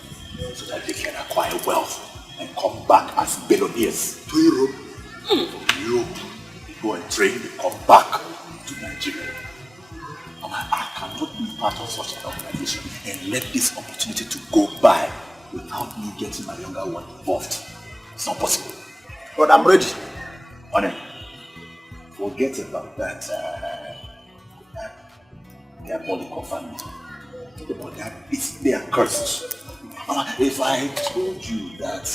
so that they can acquire wealth and come back as billionaires. To Europe? From Europe, they go and train, they come back to Nigeria. I cannot be part of such an organization and let this opportunity to go by without me getting my younger one involved. It's not possible. But I'm ready. Honey, forget about that diabolical family. But they are curses. If I told you that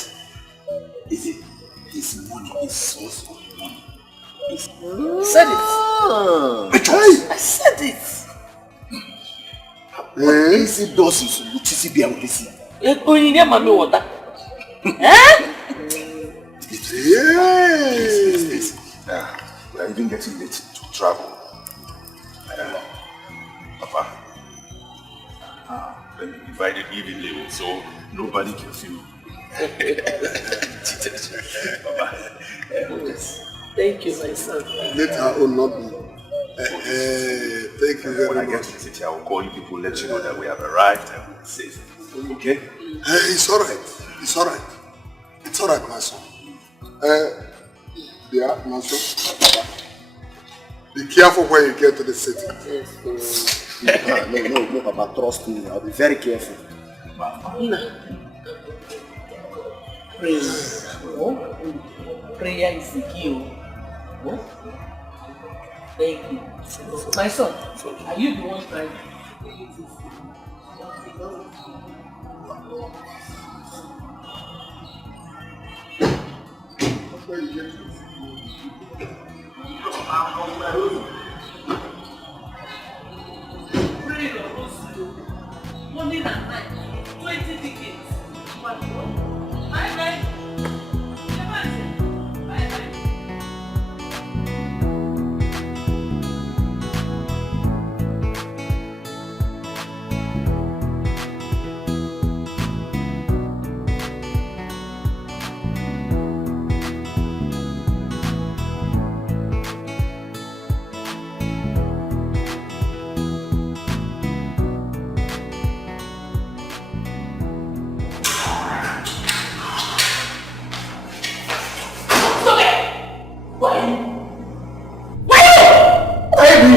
his money, his source of money, Said it. I said it. Easy doses of TCB and listen. Water. Yes. We are even getting late to travel. Papa, let me divide it evenly so nobody can feel cheated. Papa, thank you, my son. Let her own not be. Thank you very much. When I get to the city, I will call you people, let you know that we have arrived and we're safe. Okay? It's alright, my son. Yeah, my son. Be careful when you get to the city. Yes, no, Papa, trust me. I'll be very careful. Prayer is the key. Thank you. My son, are you the one trying to Money and night, 20 tickets. Bye-bye.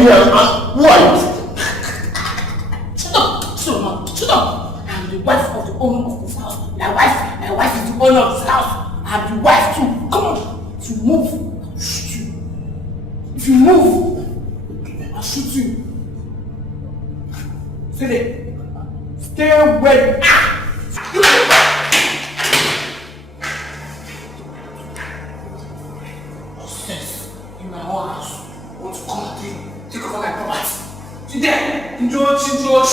here? Who are you? Shut up! Shut up! I'm the wife of the owner of this house. My wife is the owner of this house. I'm the wife too. Come on! If you move, I'll shoot you. If you move, I'll shoot you. Stay there. Stay where. Nonsense. In my own house. Want to come and take over my property. Sit there. Enjoy. Jala.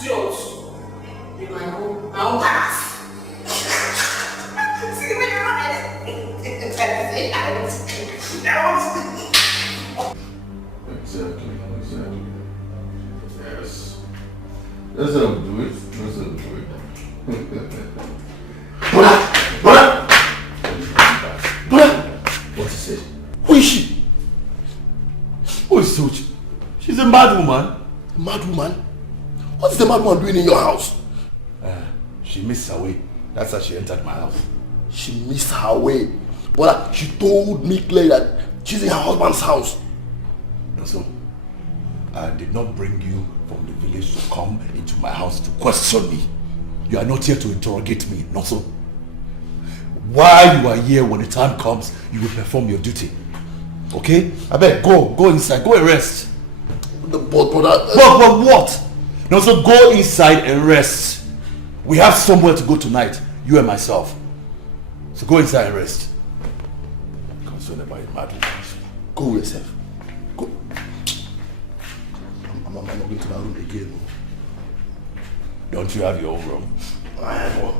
Idiot. In my own palace. See when you're running. Exactly. Yes. That's how we do it. Brother! What is it? Who is she? Who is Uju? She's a mad woman. A mad woman? What is the mad woman doing in your house? She missed her way. That's how she entered my house. She missed her way. But she told me clearly that she's in her husband's house. No, so I did not bring you from the village to come into my house to question me. You are not here to interrogate me, not so. While you are here, when the time comes, you will perform your duty. Okay? I beg, go inside, go and rest. But brother... But what? No, so go inside and rest. We have somewhere to go tonight, you and myself. So go inside and rest. Concerned about your mad. Go yourself. Go. I'm not going to my room again. Don't you have your own room? I have one.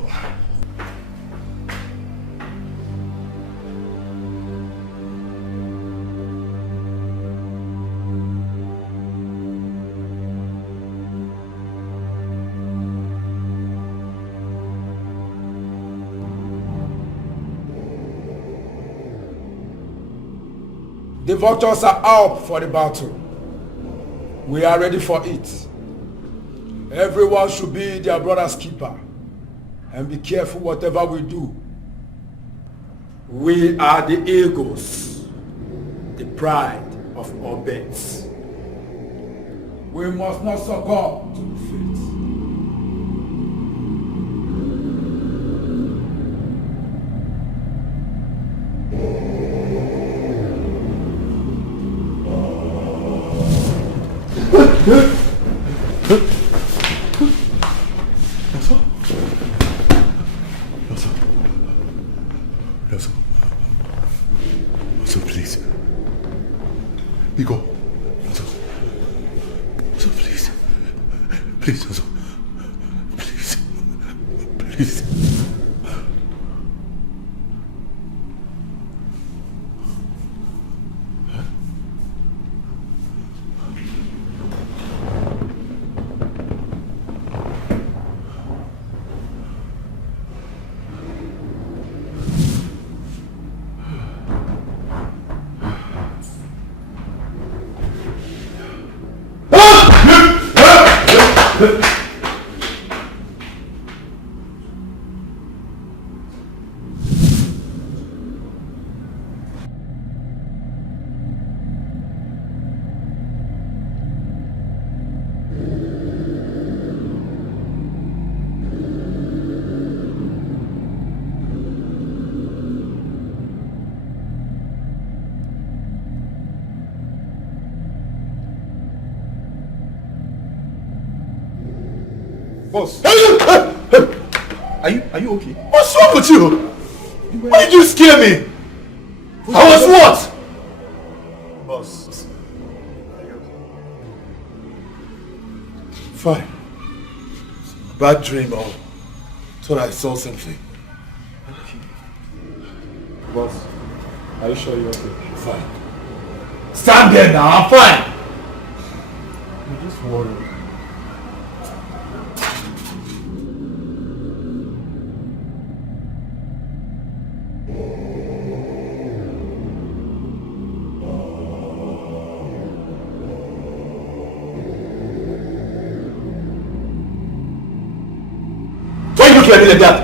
The vultures are up for the battle. We are ready for it. Everyone should be their brother's keeper. And be careful whatever we do. We are the eagles, the pride of Obeds. We must not succumb to the fate. So please. Biko. So please. Please, Ozo. Please. Boss. Are you okay? What's wrong with you? Why did you scare me? I was what? Boss. Fine. Bad dream or thought I saw something. Boss, are you sure you're okay? Fine. Stand there now, I'm fine. I'm just worried. Why you looking at me like that?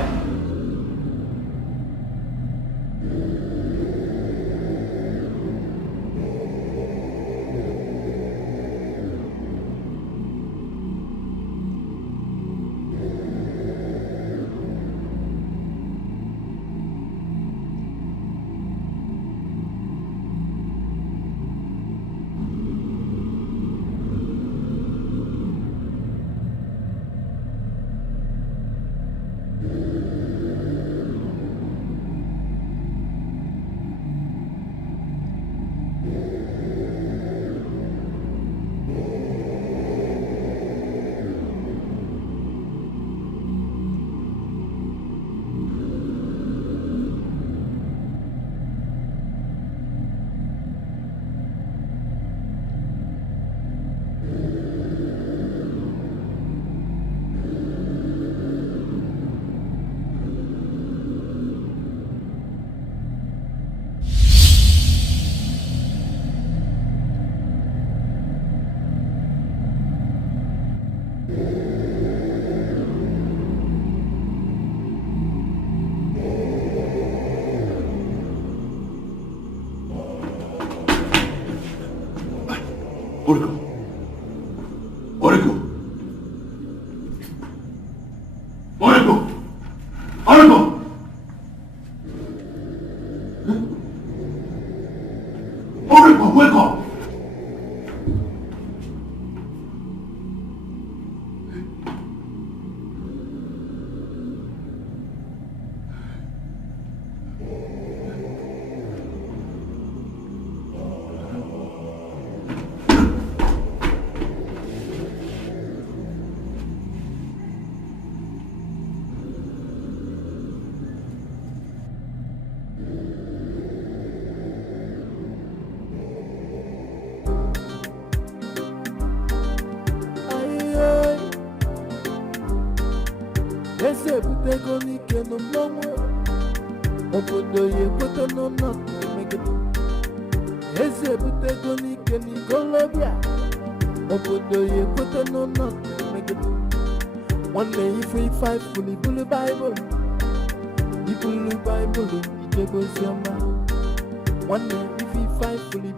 Oracle. Oracle. Oracle. Oracle. Oracle, wake up. One day if we fight fully bully Bible, the bully Bible, it goes your man. One day if we fight fully